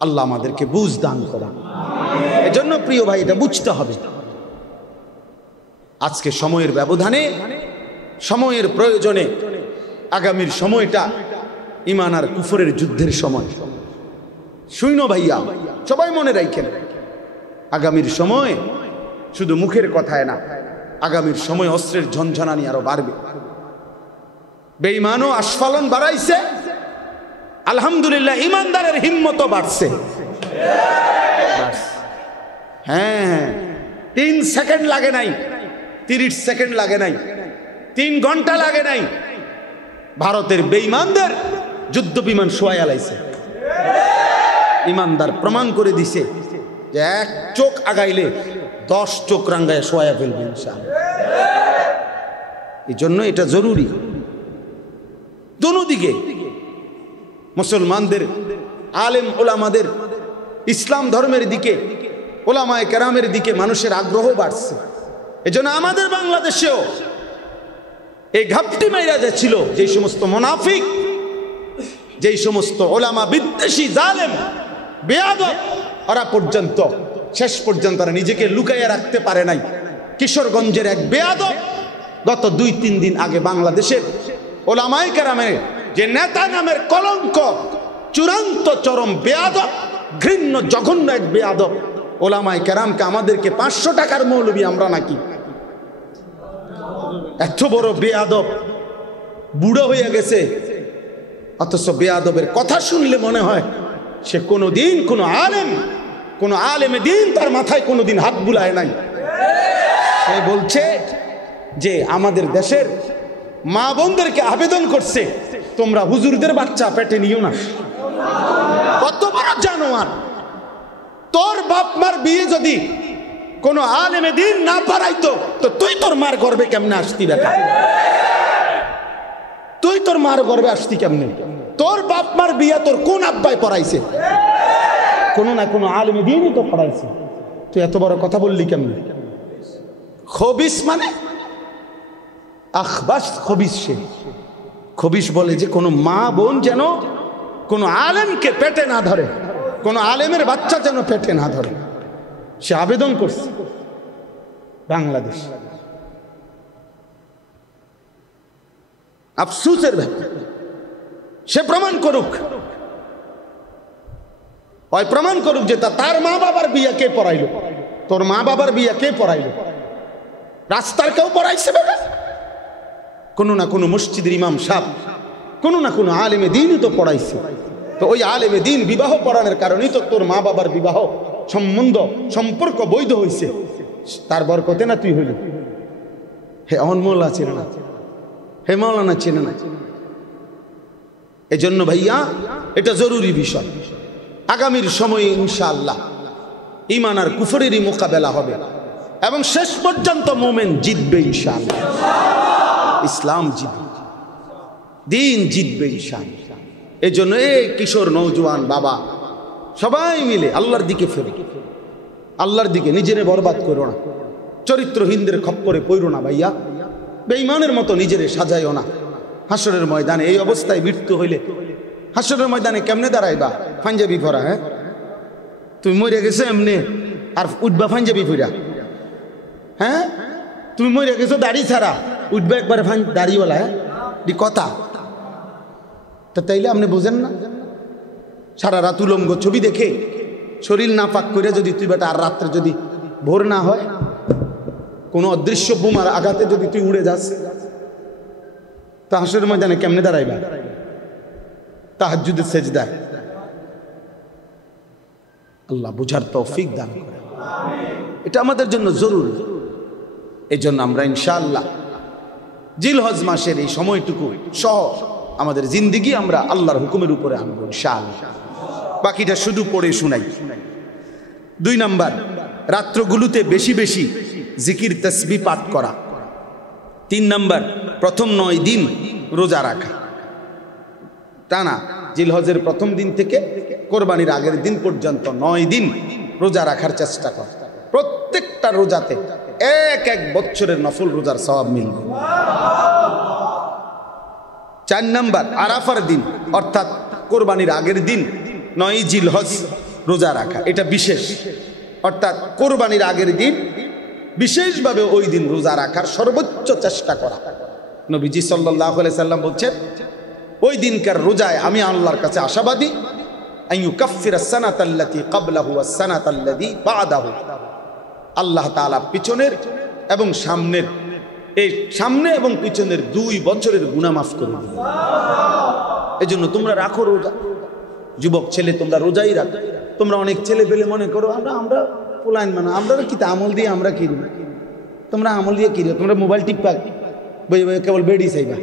আল্লাহ আমাদেরকে বুঝ দান করা। এজন্য প্রিয় ভাই, এটা বুঝতে হবে। আজকে সময়ের ব্যবধানে, সময়ের প্রয়োজনে, আগামীর সময়টা ঈমান আর কুফরের যুদ্ধের সময়। শুইন ভাইয়া, সবাই মনে রাখেন, আগামীর সময় শুধু মুখের কথায় না, আগামীর সময় অস্ত্রের ঝনঝনানি আরো বাড়বে। বেঈমানও আস্ফালন বাড়াইছে, আলহামদুলিল্লাহ ঈমানদারের হিম্মতও বাড়ছে। হ্যাঁ, 3 সেকেন্ড লাগে নাই, 30 সেকেন্ড লাগে নাই, 3 ঘন্টা লাগে নাই, ভারতের বেঈমানদের যুদ্ধ বিমান শোয়া আলাইছে। ঈমানদার প্রমাণ করে দিছে যে এক চোখ আগাইলে 10 চোখ রাঙ্গায় শোয়া ফেলবে ইনশাআল্লাহ। এই জন্য এটা জরুরি। দুদিকে মুসলমানদের, আলেম ওলামাদের, ইসলাম ধর্মের দিকে, ওলামায়ে কেরামের দিকে মানুষের আগ্রহ বাড়ছে। এজন্য আমাদের বাংলাদেশেও এই ঘাপটি মাইরা যাচ্ছিল যেই সমস্ত মুনাফিক, যেই সমস্ত ওলামা বিদ্বেষী জালেম বেয়াদব, ওরা পর্যন্ত শেষ পর্যন্ত তারা নিজেকে লুকাইয়া রাখতে পারে নাই। কিশোরগঞ্জের এক বেয়াদব গত 2-3 দিন আগে বাংলাদেশের ওলামায়ে কেরামের যে নেতা নামের কলঙ্ক, চূড়ান্ত চরম বেয়াদব, ঘৃণ্য জঘন্য এক বেয়াদব, ওলামায়ে কেরামকে আমাদেরকে 500 টাকার মৌলবি আমরা নাকি। এত বড় বেয়াদব, বুড়ো হয়ে গেছে, অথচ বেয়াদবের কথা শুনলে মনে হয় সে কোনোদিন কোনো আলেমে দিন তার মাথায় কোনোদিন হাত বুলায় নাই। সে বলছে যে আমাদের দেশের মা বোনদেরকে আবেদন করছে, তোমরা হুজুরদের বাচ্চা পেটে নিও না। কত বড় জানোয়ার! তোর বাপ মার বিয়ে যদি কোন আলেমে দিন না পারাইতো তো তুই তোর মার গর্বে কেমনে আসতি বেটা? তুই তোর মার গর্বে আসতি কেমনে? তোর বাপ মার বিয়ে তোর কোন আব্বাই পড়াইছে? কোন না কোন আলেমে দিনই তো পড়াইছে। তুই এত বড় কথা বললি কেমনে? খবিস মানে আখবাস, খবিস। সে খবিস বলে যে কোনো মা বোন যেন কোনো আলেমকে পেটে না ধরে, কোনো আলেমের বাচ্চা যেন পেটে না ধরে। সে আবেদন করছে বাংলাদেশ। আফসোসের ব্যাপার, সে প্রমাণ করুক, ওই প্রমাণ করুক যে তার মা বাবার বিয়ে কে পড়াইলো। তোর মা বাবার বিয়ে কে পড়াইলো? রাস্তার কেউ পড়াইছে বেটা? কোনো না কোনো মসজিদের ইমাম সাহেব, কোনো না কোনো আলেমে দিনই তো পড়াইছে। তো ওই আলেমে দিন বিবাহ পড়ানোর কারণেই তো তোর মা বাবার বিবাহ সম্পর্ক বৈধ হয়েছে। তার বরকতে না তুই হইলি। হে অনমোলা চেনে না, হে মৌলানা চেনে না। এজন্য ভাইয়া এটা জরুরি বিষয়। আগামীর সময়ে ইনশাআল্লাহ ঈমান আর কুফরেরই মোকাবেলা হবে এবং শেষ পর্যন্ত মুমিন জিতবে ইনশাআল্লাহ। ইসলাম জিতবে, দিন জিতবে ইনশাআল্লাহ। এজন্য এই কিশোর নওজোয়ান বাবা সবাই মিলে আল্লাহর দিকে ফেরো, আল্লাহর দিকে। নিজেরে বরবাদ করো না, চরিত্রহীনদের খপ্পরে পড়ো না ভাইয়া, বেঈমানের মতো নিজেরে সাজাইও না। হাসরের ময়দানে এই অবস্থায় মৃত্যু হইলে হাসরের ময়দানে কেমনে দাঁড়াইবা? পাঞ্জাবি পরা, হ্যাঁ? তুমি মরে গেছো এমনি আর উঠবা পাঞ্জাবি পরা? হ্যাঁ, তুমি মরে গেছো দাড়ি ছাড়া, উঠবা একবারে দাড়িওয়ালা? হ্যাঁ, কথা তা তাইলে আপনি বোঝেন না? সারা রাত উলঙ্গ ছবি দেখে শরীর না পাক করে যদি তুই বেটা আর রাত্রে যদি ভোর না হয়, কোনো অদৃশ্য বোমার আঘাতে যদি তুই উড়ে যাস, তা হাসরের ময়দানে কেমনে দাঁড়াইবা? তাহাজ্জুদের সেজদায়। আল্লাহ বুঝার তৌফিক দান করে। এটা আমাদের জন্য জরুরি। এই জন্য আমরা ইনশাআল্লাহ জিলহজ মাসের এই সময়টুকু সহ আমাদের জিন্দিগি আমরা আল্লাহর হুকুমের উপরে আনবো ইনশাআল্লাহ। বাকিটা শুধু পড়ে শুনাই। 2 নাম্বার, রাত্রগুলোতে বেশি বেশি জিকির তাসবিহ পাঠ করা। 3 নাম্বার, প্রথম 9 দিন রোজা রাখা টানা, জিলহজের প্রথম দিন থেকে কোরবানির আগের দিন পর্যন্ত 9 দিন রোজা রাখার চেষ্টা কর। প্রত্যেকটা রোজাতে এক বছরের নফল রোজার সওয়াব মিলবে। 4 নাম্বার, আরাফার দিন অর্থাৎ কোরবানির আগের দিন 9 জিলহজ রোজা রাখা, এটা বিশেষ, অর্থাৎ কোরবানির আগের দিন বিশেষভাবে ওই দিন রোজা রাখার সর্বোচ্চ চেষ্টা করা। নবীজি সাল্লাল্লাহু আলাইহি সাল্লাম বলছেন, ওই দিনকার রোজায় আমি আল্লাহর কাছে আশাবাদী, আইয়ুকাফফিরাস সানাতাল্লাতী ক্বাবলাহু ওয়াস সানাতাল্লাতী বা'দাহু, আল্লাহ তাআলা পিছনের এবং সামনের, এই সামনে এবং পিছনের 2 বছরের গুনাহ মাফ করে দিবেন। এজন্য তোমরা রাখো রোজা। যুবক ছেলে তোমরা রোজাই রাখো। তোমরা অনেক ছেলে পেলে মনে করো আমরা পোলাইন মানে আমরা কি আমল দিয়ে আমরা কি, তোমরা আমল দিয়ে কি, তোমরা মোবাইল টিপা কেবল বেড়ি চাইবা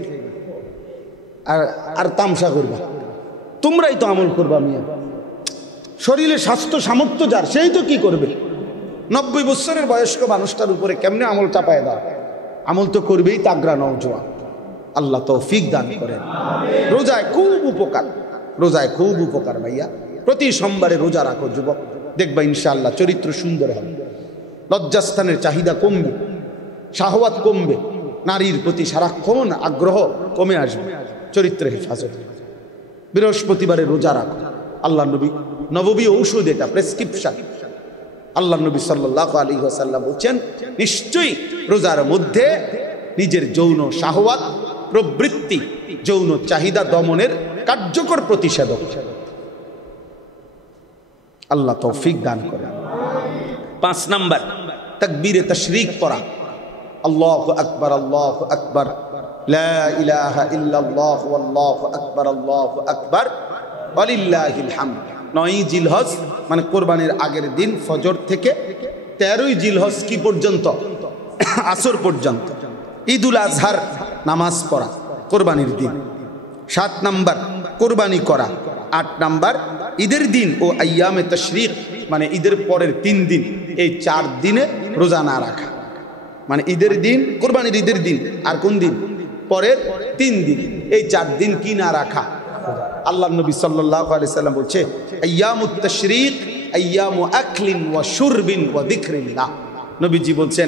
আর তামসা করবা। তোমরাই তো আমল করবা মিয়া। শরীরে স্বাস্থ্য সামর্থ্য যার, সেই তো কি করবে। 90 বছরের বয়স্ক মানুষটার উপরে কেমনে আমল চাপায় দাও? আমল তো করবেই তাগড়া নওজোয়ান। আল্লাহ তৌফিক দান করেন। রোজায় খুব উপকার, রোজায় খুব উপকার ভাইয়া। প্রতি সোমবারে রোজা রাখো যুবক, দেখবা ইনশাআল্লাহ চরিত্র সুন্দর হবে, লজ্জাস্থানের চাহিদা কমবে, শাহওয়াত কমবে, নারীর প্রতি সারাক্ষণ আগ্রহ কমে আসবে, চরিত্রের হেফাজত। বৃহস্পতিবারে রোজা রাখো। আল্লাহ নবী নববী ঔষধ, এটা প্রেসক্রিপশন। আল্লাহ নবী সাল্লাল্লাহু আলাইহি ওয়াসাল্লাম বলছেন, নিশ্চয়ই রোজার মধ্যে নিজের যৌন শাহওয়াত প্রবৃত্তি, যৌন চাহিদা দমনের কার্যকর প্রতিষেধক। আল্লাহ তৌফিক দান করেন। 5 নাম্বার, তাকবীরে তাশরিক পড়া। আল্লাহু আকবার, আল্লাহু আকবার, লা ইলাহা ইল্লাল্লাহু আল্লাহু আকবার, আল্লাহু আকবার, ওয়ালিল্লাহিল হামদ। 9 জিলহজ মানে কোরবানির আগের দিন ফজর থেকে 13ই জিলহজ কি পর্যন্ত? আসর পর্যন্ত। ঈদুল আজহার নামাজ পড়া কোরবানির দিন। 7 নাম্বার, কোরবানি করা। 8 নাম্বার, ঈদের দিন ও আইয়ামে তাশরিক মানে ঈদের পরের 3 দিন, এই 4 দিনে রোজা না রাখা। মানে ঈদের দিন, কোরবানির ঈদের দিন, আর কোন দিন? পরের 3 দিন, এই 4 দিন কি না রাখা? আল্লাহ নবী সাল্লাল্লাহু আলাইহি সাল্লাম বলছে, আইয়ামুত তাশরিক আইয়ামু আকলিন ওয়া শুরবিন ওয়া যিকরিল্লাহ। নবীজি বলছেন,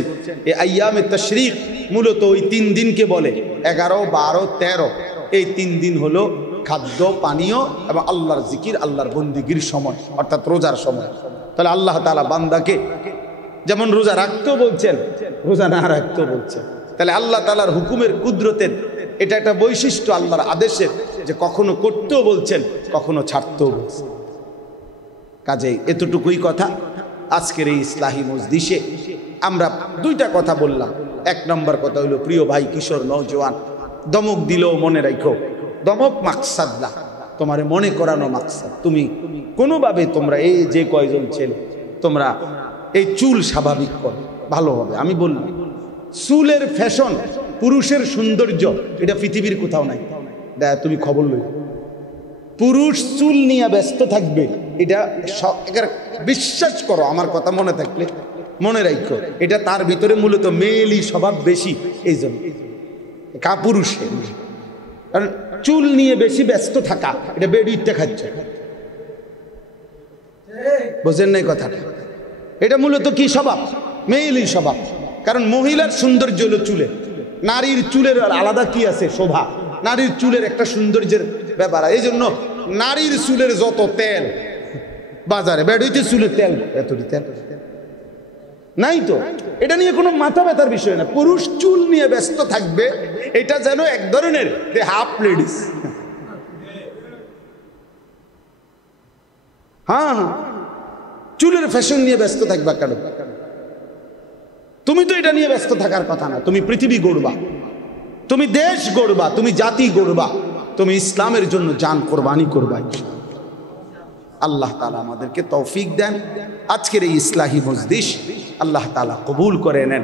এই আইয়ামে তাশরিক মূলত ওই 3 দিনকে বলে, 11, 12, 13। এই 3 দিন হলো খাদ্য পানীয় এবং আল্লাহর জিকির, আল্লাহর বন্দিগির সময়, অর্থাৎ রোজার সময়। তাহলে আল্লাহ তাআলা বান্দাকে যেমন রোজা রাখতেও বলছেন, রোজা না রাখতেও বলছেন। তাহলে আল্লাহ তাআলার হুকুমের, কুদরতের এটা একটা বৈশিষ্ট্য, আল্লাহর আদেশের, যে কখনো করতেও বলছেন, কখনো ছাড়তেও বলছেন। কাজেই এতটুকুই কথা। আজকের এই ইসলাহি মজলিসে আমরা 2টা কথা বললাম। 1 নম্বর কথা হলো, প্রিয় ভাই কিশোর নওজোয়ান, দমক দিলেও মনে রাখো, দমক মাকসাদ না, তোমারে মনে করানো মাকসাদ। তুমি কোনোভাবে তোমরা এই যে কয়জন ছেলে, তোমরা এই চুল স্বাভাবিক করো, ভালো হবে। আমি বললাম, চুলের ফ্যাশন, পুরুষের সৌন্দর্য, এটা পৃথিবীর কোথাও নাই। তুমি খবর লই, পুরুষ চুল নিয়ে ব্যস্ত থাকবে, এটা বিশ্বাস করো, আমার কথা মনে থাকলে মনে রাখো, এটা তার ভিতরে মূলত মেয়েলি স্বভাব বেশি। এই জন্য কাপুরুষে, কারণ চুল নিয়ে বেশি ব্যস্ত থাকা, এটা বেডিটা খাচ্ছে। বোঝেন নাই কথাটা? এটা মূলত কি স্বভাব? মেয়েলি স্বভাব। কারণ মহিলার সৌন্দর্য হলো চুলে, নারীর চুলের আলাদা কি আছে? শোভা। নারীর চুলের একটা সৌন্দর্যের ব্যাপার। এই জন্য নারীর চুলের যত তেল বাজারে, বেড়ইতে চুলের তেল, এতটি তেল নাই তো। এটা নিয়ে কোনো মাথা ব্যথার বিষয় না। পুরুষ চুল নিয়ে ব্যস্ত থাকবে, এটা যেন এক ধরনের হাফ লেডিস। হ্যাঁ, চুলের ফ্যাশন নিয়ে ব্যস্ত থাকবা কেন? তুমি তো এটা নিয়ে ব্যস্ত থাকার কথা না। তুমি পৃথিবী গড়বা, তুমি দেশ গড়বা, তুমি জাতি গড়বা, তুমি ইসলামের জন্য জান কোরবানি করবা। আল্লাহ তাআলা আমাদেরকে তৌফিক দেন। আজকের এই ইসলাহি মজলিস আল্লাহ তাআলা কবুল করে নেন।